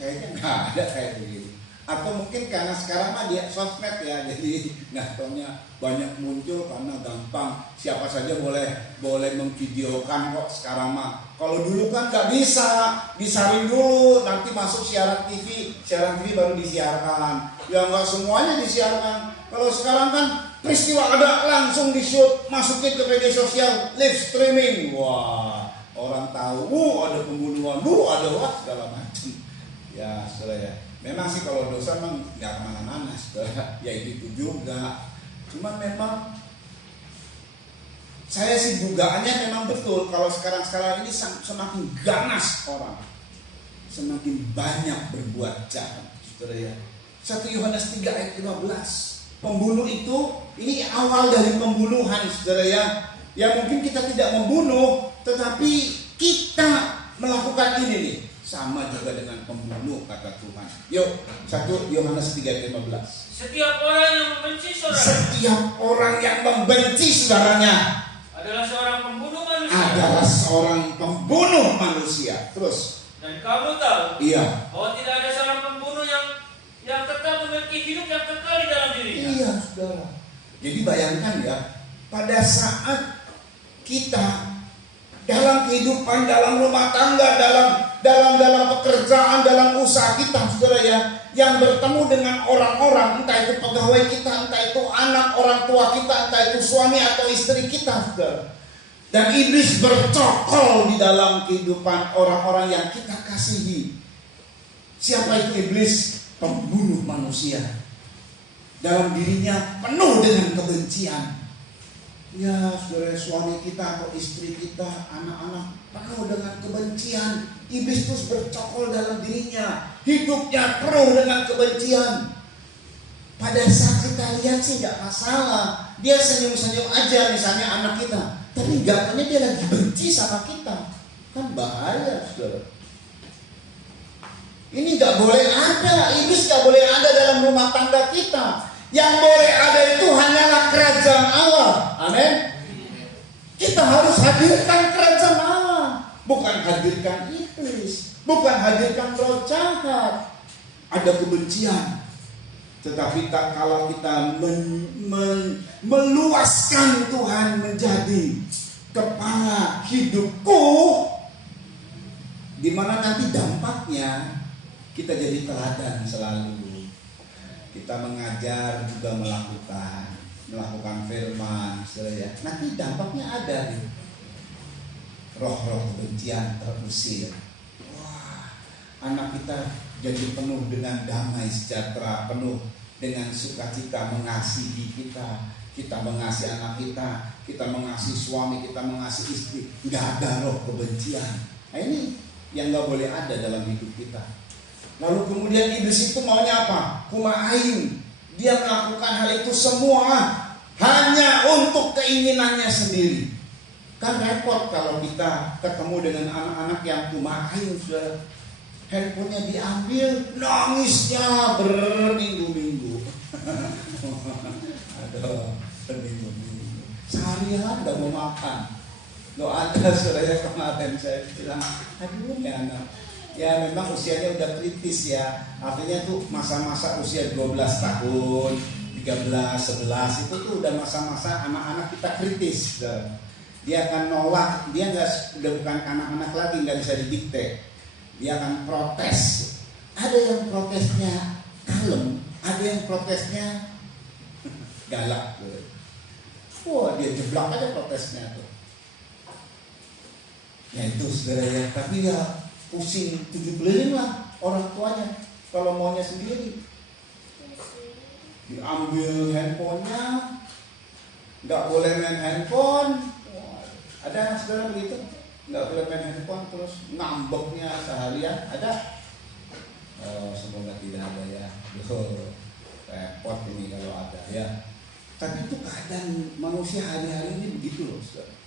kayaknya nggak ada kayak begini. Atau mungkin karena sekarang mah dia sosmed ya, jadi nggak taunya banyak muncul karena gampang. Siapa saja boleh memvideokan kok sekarang mah. Kalau dulu kan nggak bisa, disaring dulu, nanti masuk siaran TV baru disiarkan. Ya nggak semuanya disiarkan. Kalau sekarang kan peristiwa ada langsung di-shoot, masukin ke media sosial, live streaming. Wah, orang tahu, ada pembunuhan, ada segala macam. Ya, saudara ya. Memang sih kalau dosa memang nggak kemana-mana, saudara. Ya itu juga. Cuma memang saya sih dugaannya memang betul kalau sekarang ini semakin ganas orang, semakin banyak berbuat jahat, saudara ya. 1 Yohanes 3 ayat 15. Pembunuh itu, ini awal dari pembunuhan, saudara ya. Ya mungkin kita tidak membunuh, tetapi kita melakukan ini nih. Sama juga dengan pembunuh, kata Tuhan. Yuk, 1 Yohanes 3 ayat 15. Setiap orang yang membenci saudaranya. Setiap orang yang membenci saudaranya adalah seorang pembunuh manusia. Adalah seorang pembunuh manusia. Terus. Dan kamu tahu, Iya. bahwa tidak ada seorang pembunuh yang tetap memiliki hidup yang kekal di dalam dirinya. Iya, saudara. Jadi bayangkan ya, pada saat kita dalam kehidupan, dalam rumah tangga, dalam pekerjaan, dalam usaha kita, saudara ya, yang bertemu dengan orang-orang, entah itu pegawai kita, entah itu anak orang tua kita, entah itu suami atau istri kita, saudara. Dan iblis bercokol di dalam kehidupan orang-orang yang kita kasihi. Siapa itu iblis? Pembunuh manusia. Dalam dirinya penuh dengan kebencian. Ya, saudara, suami kita atau istri kita, anak-anak penuh dengan kebencian. Iblis terus bercokol dalam dirinya. Hidupnya penuh dengan kebencian. Pada saat kita lihat sih gak masalah. Dia senyum-senyum aja misalnya anak kita. Tapi gak tanya dia lagi benci sama kita. Kan bahaya, saudara. Ini gak boleh ada. Iblis gak boleh ada dalam rumah tangga kita. Yang boleh ada itu hanyalah kerajaan Allah. Amin. Kita harus hadirkan kerajaan Allah, bukan hadirkan iblis, bukan hadirkan roh jahat. Ada kebencian, tetapi tak kalau kita meluaskan Tuhan menjadi kepala hidupku, di mana nanti dampaknya kita jadi teladan selalu. Kita mengajar juga melakukan firman, saudara ya. Nanti dampaknya ada nih. Roh-roh kebencian terusir. Wah, anak kita jadi penuh dengan damai sejahtera, penuh dengan sukacita, mengasihi kita mengasihi anak kita mengasihi suami, kita mengasihi istri, nggak ada roh kebencian. Nah ini yang nggak boleh ada dalam hidup kita. Lalu kemudian iblis itu maunya apa? Kumain. Dia melakukan hal itu semua hanya untuk keinginannya sendiri. Kan repot kalau kita ketemu dengan anak-anak yang kumain, sudah handphonenya diambil, nangisnya berminggu-minggu. Aduh, berminggu-minggu. Seharian gak mau makan. Loh ada saudara kemarin saya bilang, aduh ya anak. Ya memang usianya udah kritis ya. Artinya tuh masa-masa usia 12 tahun, 13, 11 itu tuh udah masa-masa anak-anak kita kritis. Dia akan nolak, dia udah bukan anak-anak lagi, nggak bisa didikte. Dia akan protes. Ada yang protesnya kalem, ada yang protesnya galak. Wah dia jeblak aja protesnya tuh. Ya itu saudara ya, tapi ya pusing 7 keliling lah orang tuanya kalau maunya sendiri. Diambil handphonenya, nggak boleh main handphone. Ada anak saudara begitu, nggak boleh main handphone, terus ngambeknya seharian. Ada? Oh, semoga tidak ada ya. Repot ini kalau ada ya. Tapi itu keadaan manusia hari-hari ini begitu loh saudara.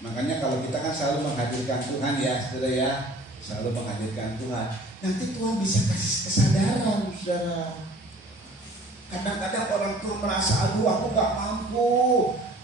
Makanya kalau kita kan selalu menghadirkan Tuhan ya saudara ya, selalu menghadirkan Tuhan. Nanti Tuhan bisa kasih kesadaran saudara. Kadang-kadang orang tua merasa, aduh aku gak mampu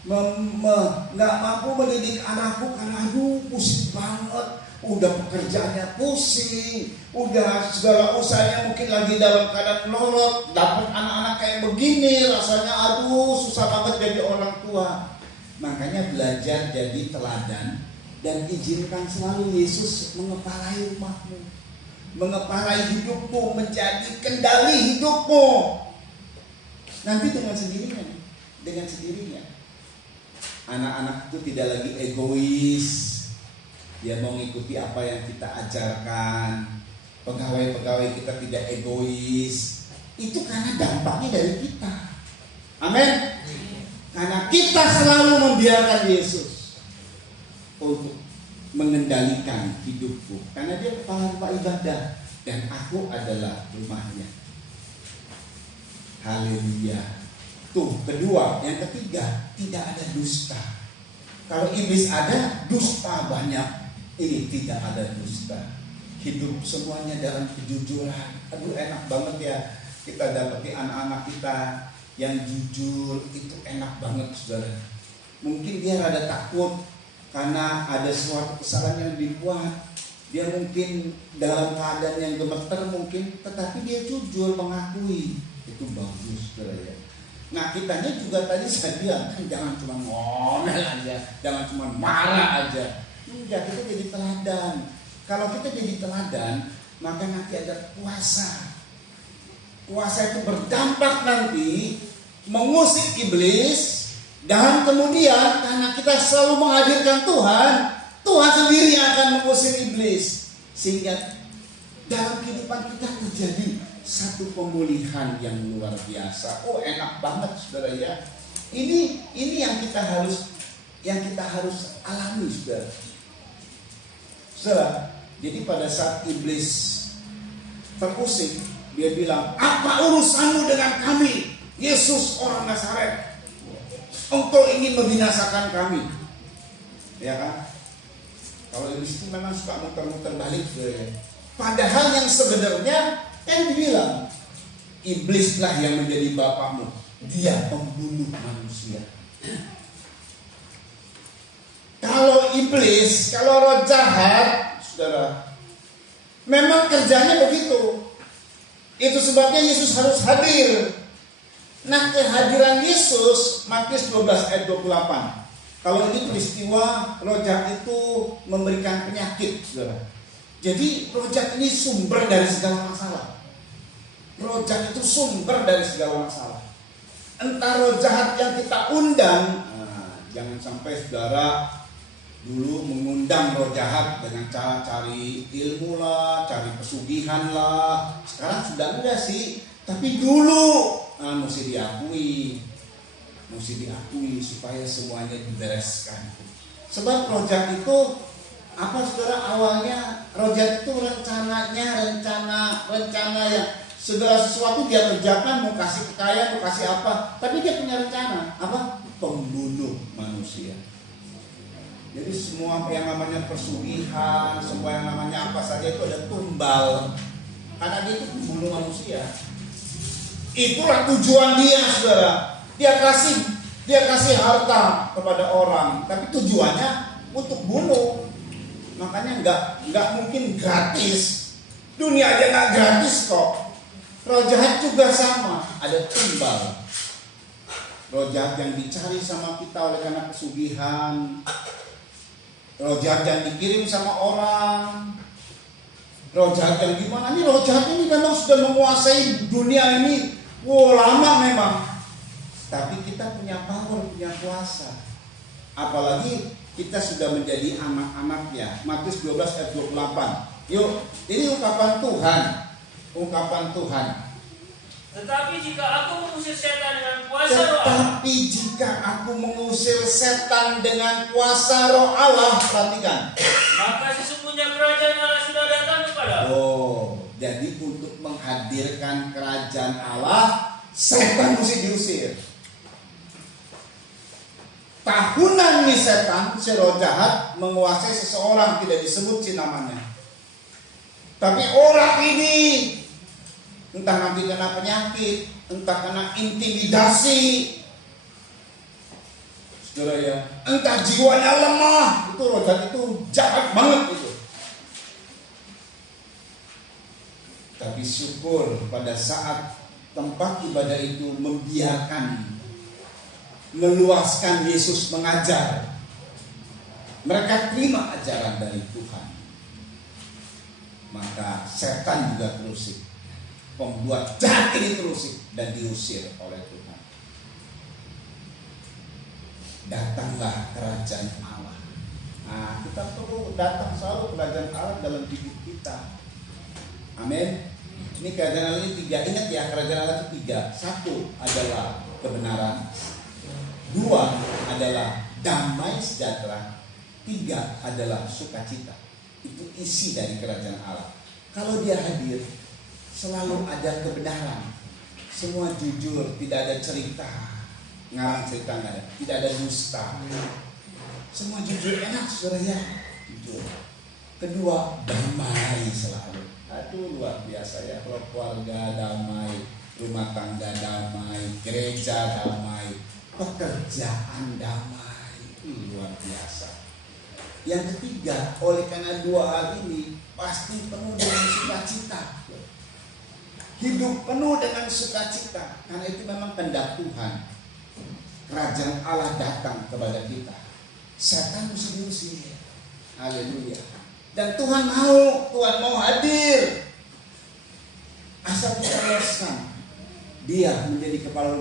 gak mampu mendidik anakku karena aduh pusing banget. Udah pekerjaannya pusing, udah segala usahanya mungkin lagi dalam keadaan melorot, dapat anak-anak kayak begini, rasanya aduh susah banget jadi orang tua. Makanya belajar jadi teladan dan izinkan selalu Yesus mengepalai rumahmu, mengepalai hidupmu, menjadi kendali hidupmu. Nanti dengan sendirinya anak-anak itu tidak lagi egois. Dia mau mengikuti apa yang kita ajarkan. Pegawai-pegawai kita tidak egois. Itu karena dampaknya dari kita. Amin. Karena kita selalu membiarkan Yesus untuk mengendalikan hidupku. Karena dia kepala rumah ibadah dan aku adalah rumahnya. Haleluya. Tuh, kedua, yang ketiga, tidak ada dusta. Kalau iblis ada, dusta banyak. Ini tidak ada dusta. Hidup semuanya dalam kejujuran. Aduh enak banget ya kita dapati anak-anak kita yang jujur, itu enak banget saudara. Mungkin dia rada takut karena ada suatu kesalahan yang dibuat. Dia mungkin dalam keadaan yang gemeter mungkin, tetapi dia jujur mengakui. Itu bagus saudara ya. Nah kitanya juga tadi saya bilang kan jangan cuma ngomel aja, jangan cuma marah aja. Enggak, kita jadi teladan. Kalau kita jadi teladan, maka nanti ada kuasa. Kuasa itu berdampak nanti mengusik iblis. Dan kemudian karena kita selalu menghadirkan Tuhan, Tuhan sendiri yang akan mengusir iblis. Sehingga dalam kehidupan kita terjadi satu pemulihan yang luar biasa. Oh enak banget saudara ya. Ini yang kita harus alami saudara. Saudara, jadi pada saat iblis terusik, dia bilang, apa urusanmu dengan kami, Yesus orang Nazaret? Engkau ingin membinasakan kami. Ya kan? Kalau iblis itu memang suka muter-muter balik saudara. Padahal yang sebenarnya kan dibilang, iblislah yang menjadi bapakmu. Dia pembunuh manusia. Kalau iblis, kalau roh jahat, saudara, memang kerjanya begitu. Itu sebabnya Yesus harus hadir. Nah kehadiran Yesus, Matius 12 ayat 28. Kalau ini peristiwa roh jahat itu memberikan penyakit, saudara. Jadi roh jahat ini sumber dari segala masalah. Roh jahat itu sumber dari segala masalah. Entah roh jahat yang kita undang, jangan sampai saudara Dulu mengundang roh jahat dengan cara cari ilmu lah, cari pesugihan lah. Sekarang sudah enggak sih, tapi dulu mesti diakui supaya semuanya dibereskan. Sebab roh jahat itu apa saudara, awalnya roh jahat itu rencana yang segala sesuatu dia kerjakan, mau kasih kekayaan, mau kasih apa, tapi dia punya rencana apa? Pembunuh manusia. Jadi semua yang namanya persugihan, semua yang namanya apa saja itu ada tumbal. Karena dia itu pembunuh manusia. Itulah tujuan dia, saudara. Dia kasih harta kepada orang, tapi tujuannya untuk bunuh. Makanya nggak mungkin gratis. Dunia aja nggak gratis kok. Roh jahat juga sama, ada tumbal. Roh jahat yang dicari sama kita oleh karena pesugihan. Roh jahat yang dikirim sama orang. Roh jahat yang gimana? Ini roh jahat ini memang sudah menguasai dunia ini. Wow, lama memang. Tapi kita punya power, punya kuasa. Apalagi kita sudah menjadi anak-anaknya. Matius 12 ayat 28. Yuk, ini ungkapan Tuhan. Ungkapan Tuhan. Tetapi jika aku mengusir setan dengan kuasa roh Allah, roh Allah, perhatikan. maka sesungguhnya kerajaan Allah sudah datang kepadamu. Oh, jadi untuk menghadirkan kerajaan Allah, setan mesti diusir. Tahunan nih setan, si roh jahat menguasai seseorang, tidak disebut sih namanya. Tapi orang ini entah nanti kena penyakit, entah kena intimidasi, saudara ya, entah jiwanya lemah, itu roh jahat itu jahat banget itu. Tapi syukur pada saat tempat ibadah itu meluaskan Yesus mengajar, mereka terima ajaran dari Tuhan, maka setan juga terusik. Pembuat jahat ini terusik dan diusir oleh Tuhan. Datanglah kerajaan Allah. Nah, kita perlu datang selalu kerajaan Allah dalam hidup kita. Amin. Ini kerajaan Allah ini 3. Ingat ya, kerajaan Allah itu 3. 1 adalah kebenaran. 2 adalah damai sejahtera. 3 adalah sukacita. Itu isi dari kerajaan Allah. Kalau dia hadir, selalu ada kebenaran, semua jujur, tidak ada cerita, ngarang cerita nggak ada, tidak ada dusta, semua jujur, enak saudara ya, jujur. Kedua, damai selalu. Aduh, luar biasa ya, kalau keluarga damai, rumah tangga damai, gereja damai, pekerjaan damai, luar biasa. Yang ketiga, oleh karena 2 hal ini pasti penuh dengan sukacita. Hidup penuh dengan sukacita, karena itu memang kehendak Tuhan. Kerajaan Allah datang kepada kita. Setan mesti diusir. Haleluya. Dan Tuhan mau hadir. Asal kita luaskan Dia menjadi kepala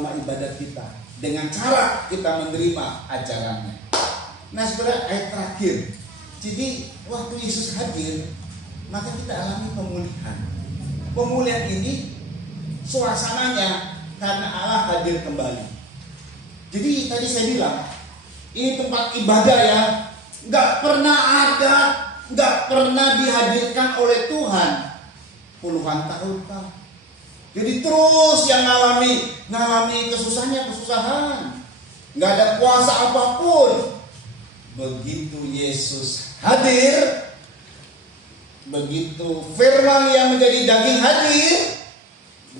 rumah ibadat kita dengan cara kita menerima ajarannya. Nah, saudara, ayat terakhir. Jadi waktu Yesus hadir, maka kita alami pemulihan. Pemulihan ini suasananya karena Allah hadir kembali. Jadi tadi saya bilang, ini tempat ibadah ya, nggak pernah dihadirkan oleh Tuhan puluhan tahun Pak. Jadi terus yang ngalami kesusahan, nggak ada kuasa apapun. Begitu Yesus hadir, begitu firman yang menjadi daging hadir,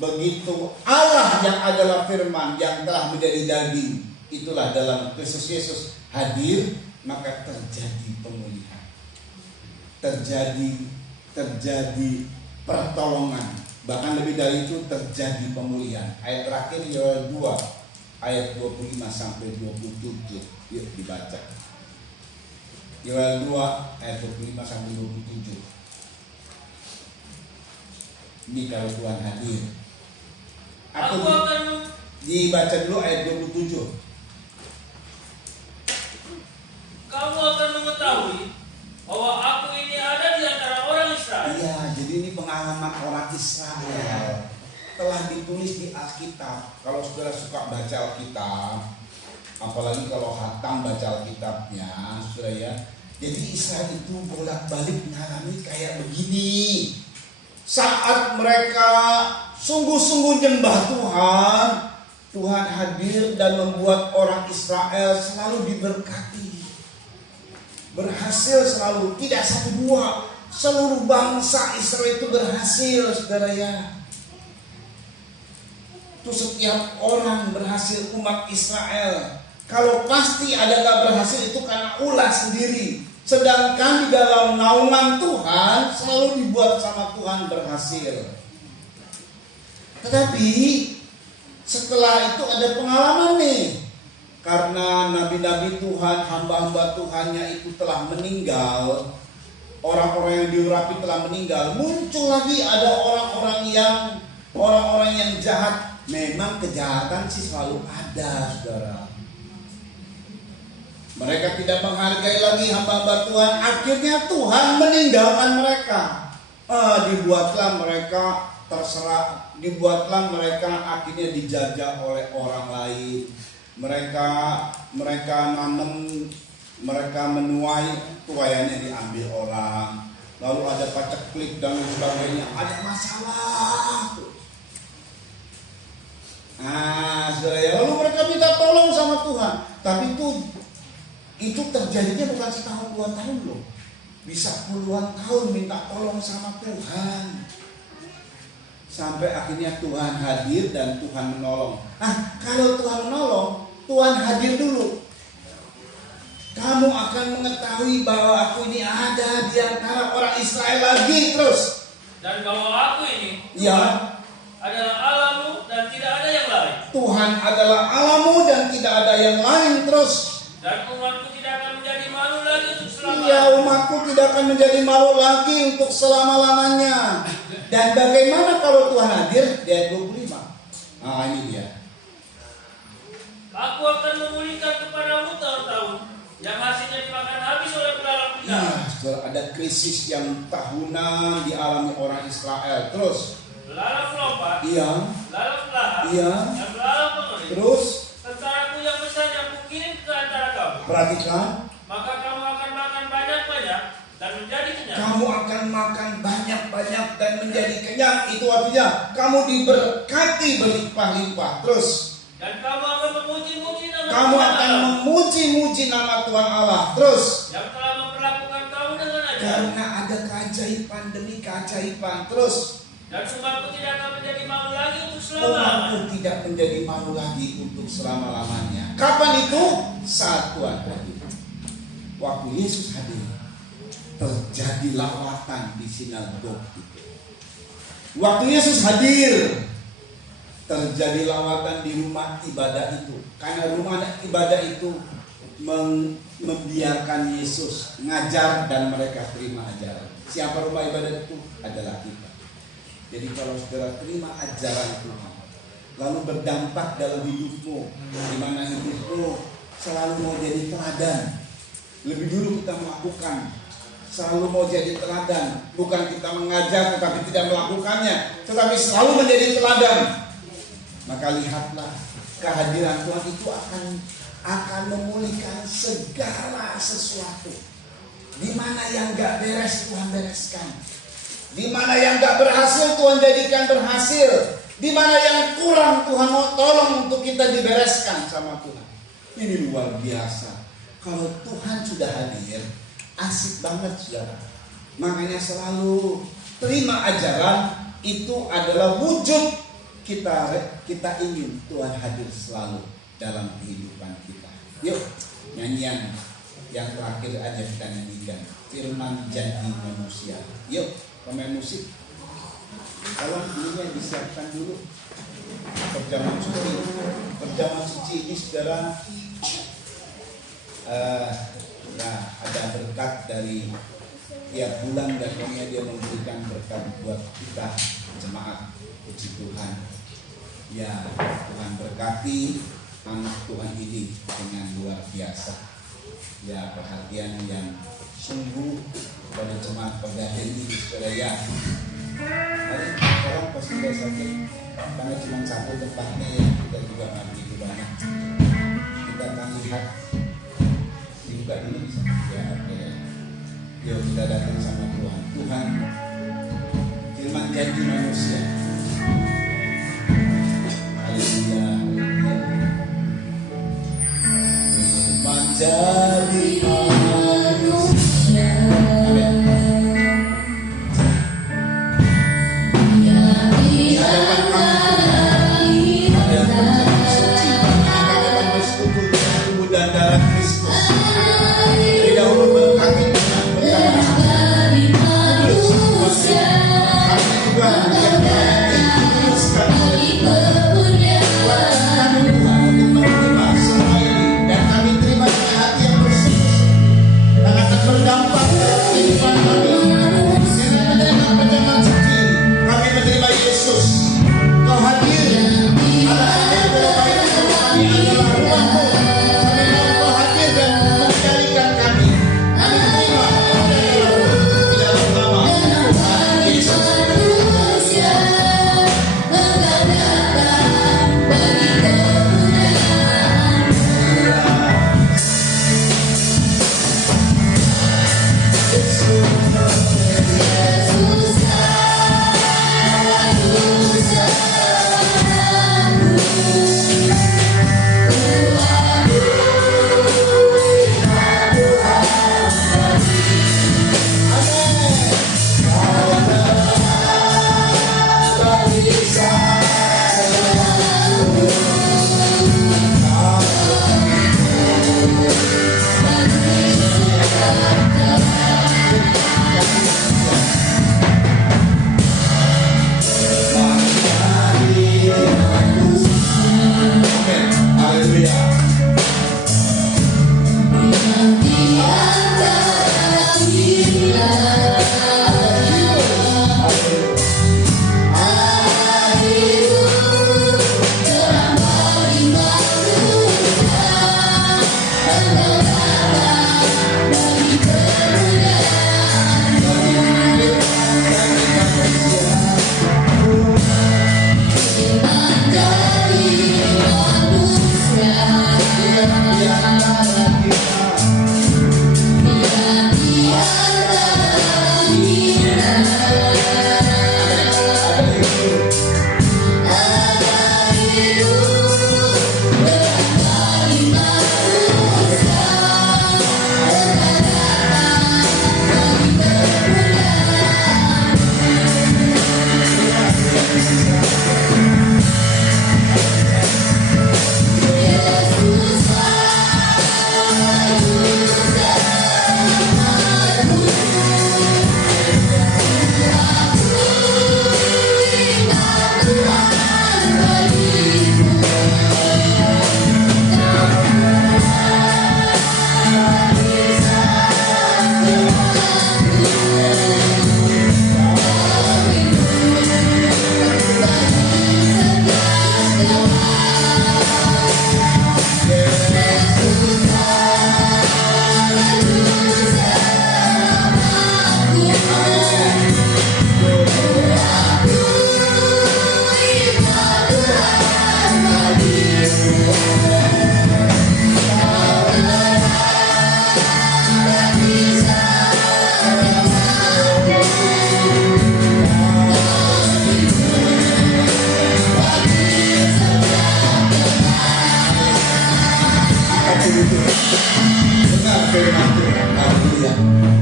begitu Allah yang adalah firman yang telah menjadi daging, itulah dalam Kristus Yesus hadir, maka terjadi pemulihan, terjadi pertolongan, bahkan lebih dari itu terjadi pemulihan. Ayat terakhir Yoel 2 ayat 25 sampai 27. Yuk dibaca. Yoel 2 ayat 25 sampai 27. Ini kalau Tuhan hadir. Aku akan dibaca dulu ayat 27. kamu akan mengetahui bahwa aku ini ada di antara orang Israel. Iya, jadi ini pengalaman orang Israel. Telah ditulis di Alkitab. Kalau saudara suka baca Alkitab, apalagi kalau hatam baca Alkitabnya, saudara ya. Jadi Israel itu bolak-balik mengalami kayak begini. Saat mereka sungguh-sungguh nyembah Tuhan, Tuhan hadir dan membuat orang Israel selalu diberkati. Berhasil selalu, tidak satu dua. Seluruh bangsa Israel itu berhasil, saudara ya. Itu setiap orang berhasil, umat Israel. Kalau pasti ada gak berhasil itu karena ulah sendiri. Sedangkan di dalam naungan Tuhan selalu dibuat sama Tuhan berhasil. Tetapi setelah itu ada pengalaman nih. Karena nabi-nabi Tuhan, hamba-hamba Tuhannya itu telah meninggal, orang-orang yang diurapi telah meninggal, muncul lagi ada orang-orang yang jahat. Memang kejahatan sih selalu ada, saudara. Mereka tidak menghargai lagi hamba-hamba Tuhan. Akhirnya Tuhan meninggalkan mereka. Dibuatlah mereka terserah, dibuatlah mereka akhirnya dijajah oleh orang lain. Mereka nanam, mereka menuai, tuaiannya diambil orang. Lalu ada paceklik dan sebagainya. Ada masalah. Saudara ya, lalu mereka minta tolong sama Tuhan. Tapi itu terjadinya bukan setahun 2 tahun loh. Bisa puluhan tahun minta tolong sama Tuhan. Sampai akhirnya Tuhan hadir dan Tuhan menolong. Kalau Tuhan menolong, Tuhan hadir dulu. Kamu akan mengetahui bahwa aku ini ada di antara orang Israel lagi terus. Dan bahwa aku ini Ya, adalah Allahmu dan tidak ada yang lain. Tuhan adalah Allahmu dan tidak ada yang lain terus. Dan umatku tidak akan menjadi malu lagi untuk selama-lamanya. Iya, umatku tidak akan menjadi malu lagi untuk selama-lamanya. Dan bagaimana kalau Tuhan hadir? Di ayat 25. Ini dia. Aku akan memulihkan kepadamu tahun-tahun yang hasilnya dimakan habis oleh belalang binatang. Saudara, ada krisis yang tahunan dialami orang Israel. Terus? Belalang melompat. Iya. Belalang pelahap. Iya. Dan belalang pengering. Terus? Tentaraku yang besar yang kukirim ke antara kamu. Perhatikan. Maka kamu akan makan banyak-banyak dan menjadi kenyang. Kamu akan makan banyak-banyak dan menjadi kenyang. Itu artinya kamu diberkati berlimpah-limpah. Terus? Dan kamu akan memuji-muji nama Kamu Tuhan akan Allah, memuji-muji nama Tuhan Allah. Terus? yang telah memperlakukan kamu dengan ajaib. Karena ada keajaiban demi keajaiban. Terus? Dan umatku tidak akan menjadi malu lagi untuk Umatku selama-lamanya. tidak menjadi malu lagi untuk selama-lamanya. Kapan itu? Saat Tuhan hadir. Waktu Yesus hadir, terjadi lawatan di sinagog itu. Waktu Yesus hadir, terjadi lawatan di rumah ibadah itu. Karena rumah ibadah itu membiarkan Yesus ngajar dan mereka terima ajaran. Siapa rumah ibadah itu? Adalah kita. Jadi kalau saudara terima ajaran Tuhan, lalu berdampak dalam hidupmu, di mana hidupmu selalu mau jadi teladan. Lebih dulu kita melakukan, selalu mau jadi teladan. Bukan kita mengajar tetapi tidak melakukannya, tetapi selalu menjadi teladan. Maka lihatlah, kehadiran Tuhan itu akan memulihkan segala sesuatu. Di mana yang gak beres Tuhan bereskan. Di mana yang gak berhasil Tuhan jadikan berhasil. Di mana yang kurang Tuhan mau tolong untuk kita dibereskan sama Tuhan. Ini luar biasa. Kalau Tuhan sudah hadir, asik banget saudara. Makanya selalu terima ajaran itu adalah wujud kita ingin Tuhan hadir selalu dalam kehidupan kita. Yuk, nyanyian yang terakhir aja kita nyanyikan. Firman janji manusia. Yuk, pemain musik. Kalau dulunya disiapkan dulu. Perjamuan suci. Perjamuan suci ini saudara, ada berkat dari tiap bulan dan dia memberikan berkat buat kita jemaat. Puji Tuhan. Ya, Tuhan berkati anak Tuhan ini dengan luar biasa. Ya, perhatian yang sungguh pada jemaat Pegadaian ini, saudara ya. Mari sekarang pas sudah sampai, karena cuma satu tempatnya ya, kita juga nggak begitu banyak. Kita akan lihat, dibuka dulu bisa. Ya, oke. Yuk kita datang sama Tuhan. Tuhan, firman janji manusia. Haleluya. Firman jadi manusia.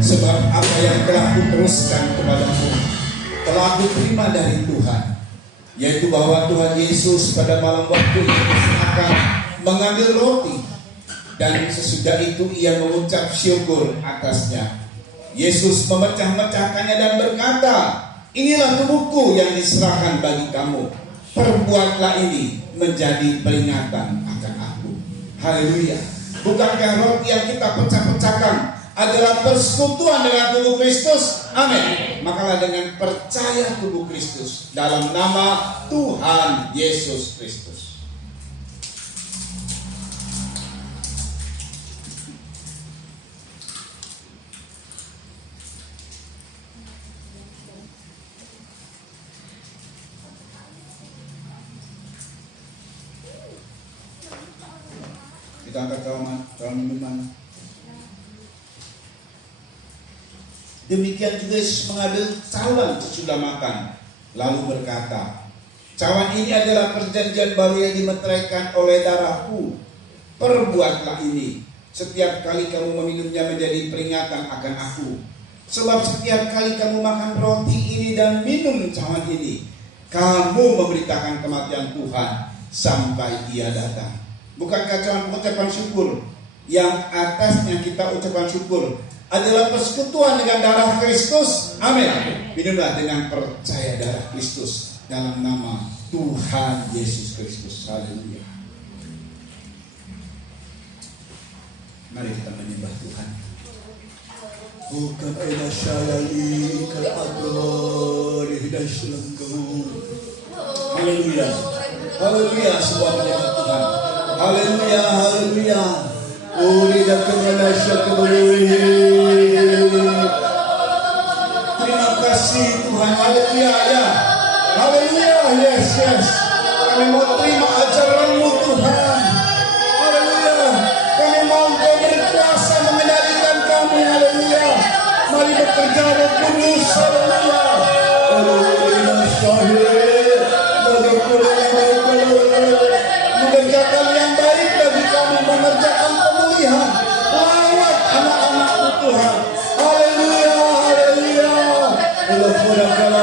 Sebab apa yang telah kuteruskan kepadamu telah kuterima dari Tuhan, yaitu bahwa Tuhan Yesus pada malam waktu itu akan mengambil roti, dan sesudah itu ia mengucap syukur atasnya. Yesus memecah-mecahkannya dan berkata, "Inilah tubuhku yang diserahkan bagi kamu. Perbuatlah ini menjadi peringatan akan aku." Haleluya. Bukankah roti yang kita pecah-pecahkan adalah persekutuan dengan tubuh Kristus? Amin. Makalah dengan percaya tubuh Kristus dalam nama Tuhan Yesus Kristus. Kita angkat kalau minuman. Demikian juga Yesus mengambil cawan sesudah makan, lalu berkata, cawan ini adalah perjanjian baru yang dimeteraikan oleh darahku. Perbuatlah ini setiap kali kamu meminumnya menjadi peringatan akan aku. Sebab setiap kali kamu makan roti ini dan minum cawan ini, kamu memberitakan kematian Tuhan sampai Ia datang. Bukankah cawan ucapan syukur yang atasnya kita ucapan syukur adalah persekutuan dengan darah Kristus? Amin. Minumlah dengan percaya darah Kristus dalam nama Tuhan Yesus Kristus. Haleluya. Mari kita menyembah Tuhan. Bukan ena syayali kal-ador hidayah. Haleluya. Haleluya, semua menyembah Tuhan. Haleluya, haleluya. Terima kasih Tuhan. Haleluya, ya. Haleluya, yes. Kami mau terima ajaran-Mu Tuhan. Haleluya. Kami mau Engkau berkuasa mengendalikan kami. Haleluya. Mari bekerja Roh Kudus. Haleluya. Mengerjakan yang baik bagi kami, mengerjakan pemulihan lewat anak-anak-Mu Tuhan. Haleluya, haleluya. Haleluya.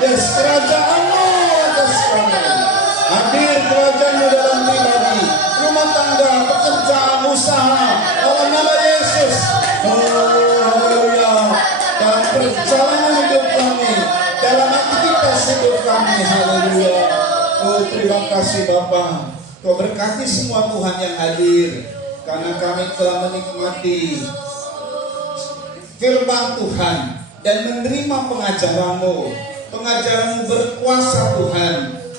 Yes, kerajaan-Mu atas kami. Hadir kerajaan-Mu dalam pribadi, rumah tangga, pekerjaan, usaha, dalam nama Yesus. Haleluya. Dalam perjalanan hidup kami, dalam aktivitas hidup kami. Haleluya. Terima kasih Bapa. Kau berkati semua Tuhan yang hadir, karena kami telah menikmati firman Tuhan dan menerima pengajaran-Mu. Pengajaran-Mu berkuasa Tuhan,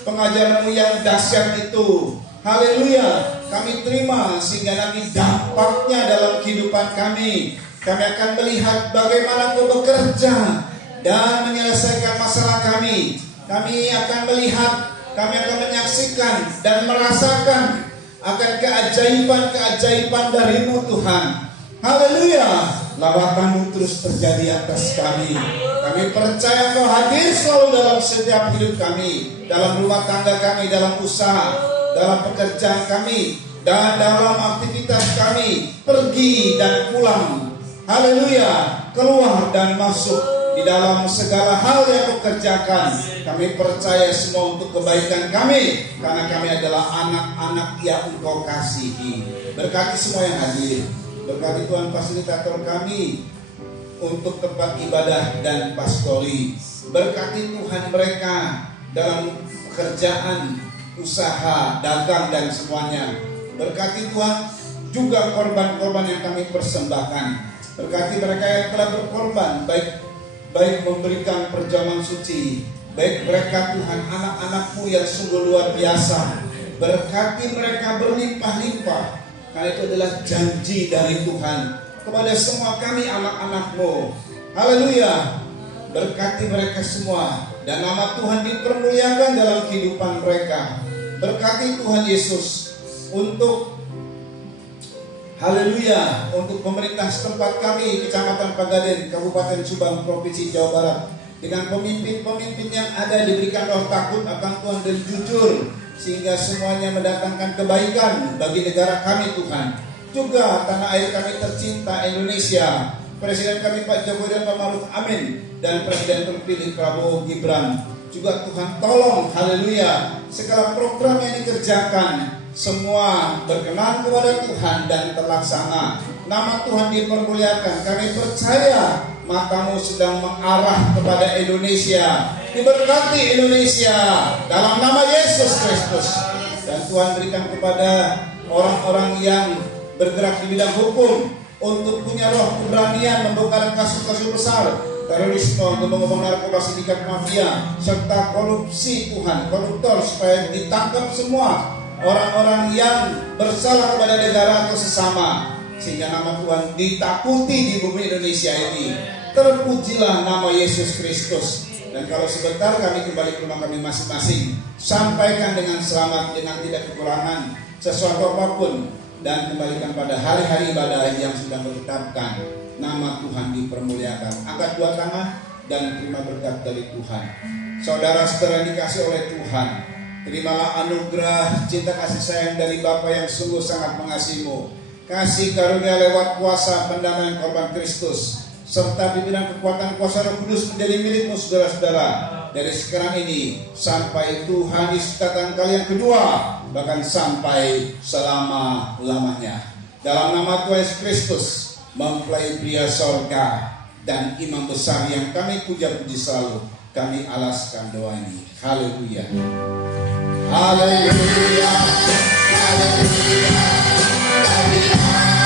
pengajaran-Mu yang dahsyat itu. Haleluya. Kami terima sehingga nanti dampaknya dalam kehidupan kami. Kami akan melihat bagaimana Kau bekerja dan menyelesaikan masalah kami. Kami akan melihat, kami akan menyaksikan dan merasakan akan keajaiban-keajaiban dari-Mu Tuhan. Haleluya. Lawatan-Mu terus terjadi atas kami. Kami percaya Kau hadir selalu dalam setiap hidup kami, dalam rumah tangga kami, dalam usaha, dalam pekerjaan kami, dan dalam aktivitas kami, pergi dan pulang. Haleluya. Keluar dan masuk di dalam segala hal yang Kau kerjakan. Kami percaya semua untuk kebaikan kami, karena kami adalah anak-anak yang Engkau kasihi. Berkati semua yang hadir. Berkati Tuhan fasilitator kami untuk tempat ibadah dan pastori. Berkati Tuhan mereka dalam pekerjaan, usaha, dagang dan semuanya. Berkati Tuhan juga korban-korban yang kami persembahkan. Berkati mereka yang telah berkorban, baik memberikan perjamuan suci, baik mereka Tuhan anak-anak-Mu yang sungguh luar biasa. Berkati mereka berlimpah-limpah, karena itu adalah janji dari Tuhan kepada semua kami anak-anak-Mu. Haleluya. Berkati mereka semua dan nama Tuhan dipermuliakan dalam kehidupan mereka. Berkati Tuhan Yesus untuk haleluya, untuk pemerintah setempat kami, Kecamatan Pagaden, Kabupaten Subang, Provinsi Jawa Barat, dengan pemimpin-pemimpin yang ada diberikan roh takut akan Tuhan dan jujur, sehingga semuanya mendatangkan kebaikan bagi negara kami Tuhan. Juga tanah air kami tercinta Indonesia, Presiden kami Pak Jokowi dan Pak Maruf Amin, dan Presiden terpilih Prabowo Gibran. Juga Tuhan tolong, haleluya, segala program yang dikerjakan semua berkenan kepada Tuhan dan terlaksana. Nama Tuhan dipermuliakan. Kami percaya mata-Mu sedang mengarah kepada Indonesia. Diberkati Indonesia dalam nama Yesus Kristus. Dan Tuhan berikan kepada orang-orang yang bergerak di bidang hukum untuk punya roh keberanian membongkar kasus-kasus besar, terorisme, ngomong-ngomong narkoba, sindikat mafia, serta korupsi Tuhan, koruptor, supaya ditangkap semua orang-orang yang bersalah kepada negara atau sesama, sehingga nama Tuhan ditakuti di bumi Indonesia ini. Terpujilah nama Yesus Kristus. Dan kalau sebentar kami kembali ke rumah kami masing-masing, sampaikan dengan selamat, dengan tidak kekurangan sesuatu apapun, dan kembalikan pada hari-hari ibadah yang sudah ditetapkan. Nama Tuhan dipermuliakan. Angkat dua tangan dan terima berkat dari Tuhan. Saudara-saudara yang dikasih oleh Tuhan, terimalah anugerah cinta kasih sayang dari Bapa yang sungguh sangat mengasihimu. Kasih karunia lewat kuasa pendamaian korban Kristus, serta pimpinan kekuatan kuasa Roh Kudus menjadi milikmu saudara-saudara, dari sekarang ini sampai Tuhan Yesus datang kali yang kedua, bahkan sampai selama-lamanya. Dalam nama Tuhan Yesus Kristus, mempelai pria sorga dan imam besar yang kami puja-puji selalu, kami alaskan doa ini. Haleluya. Haleluya. Haleluya. Haleluya.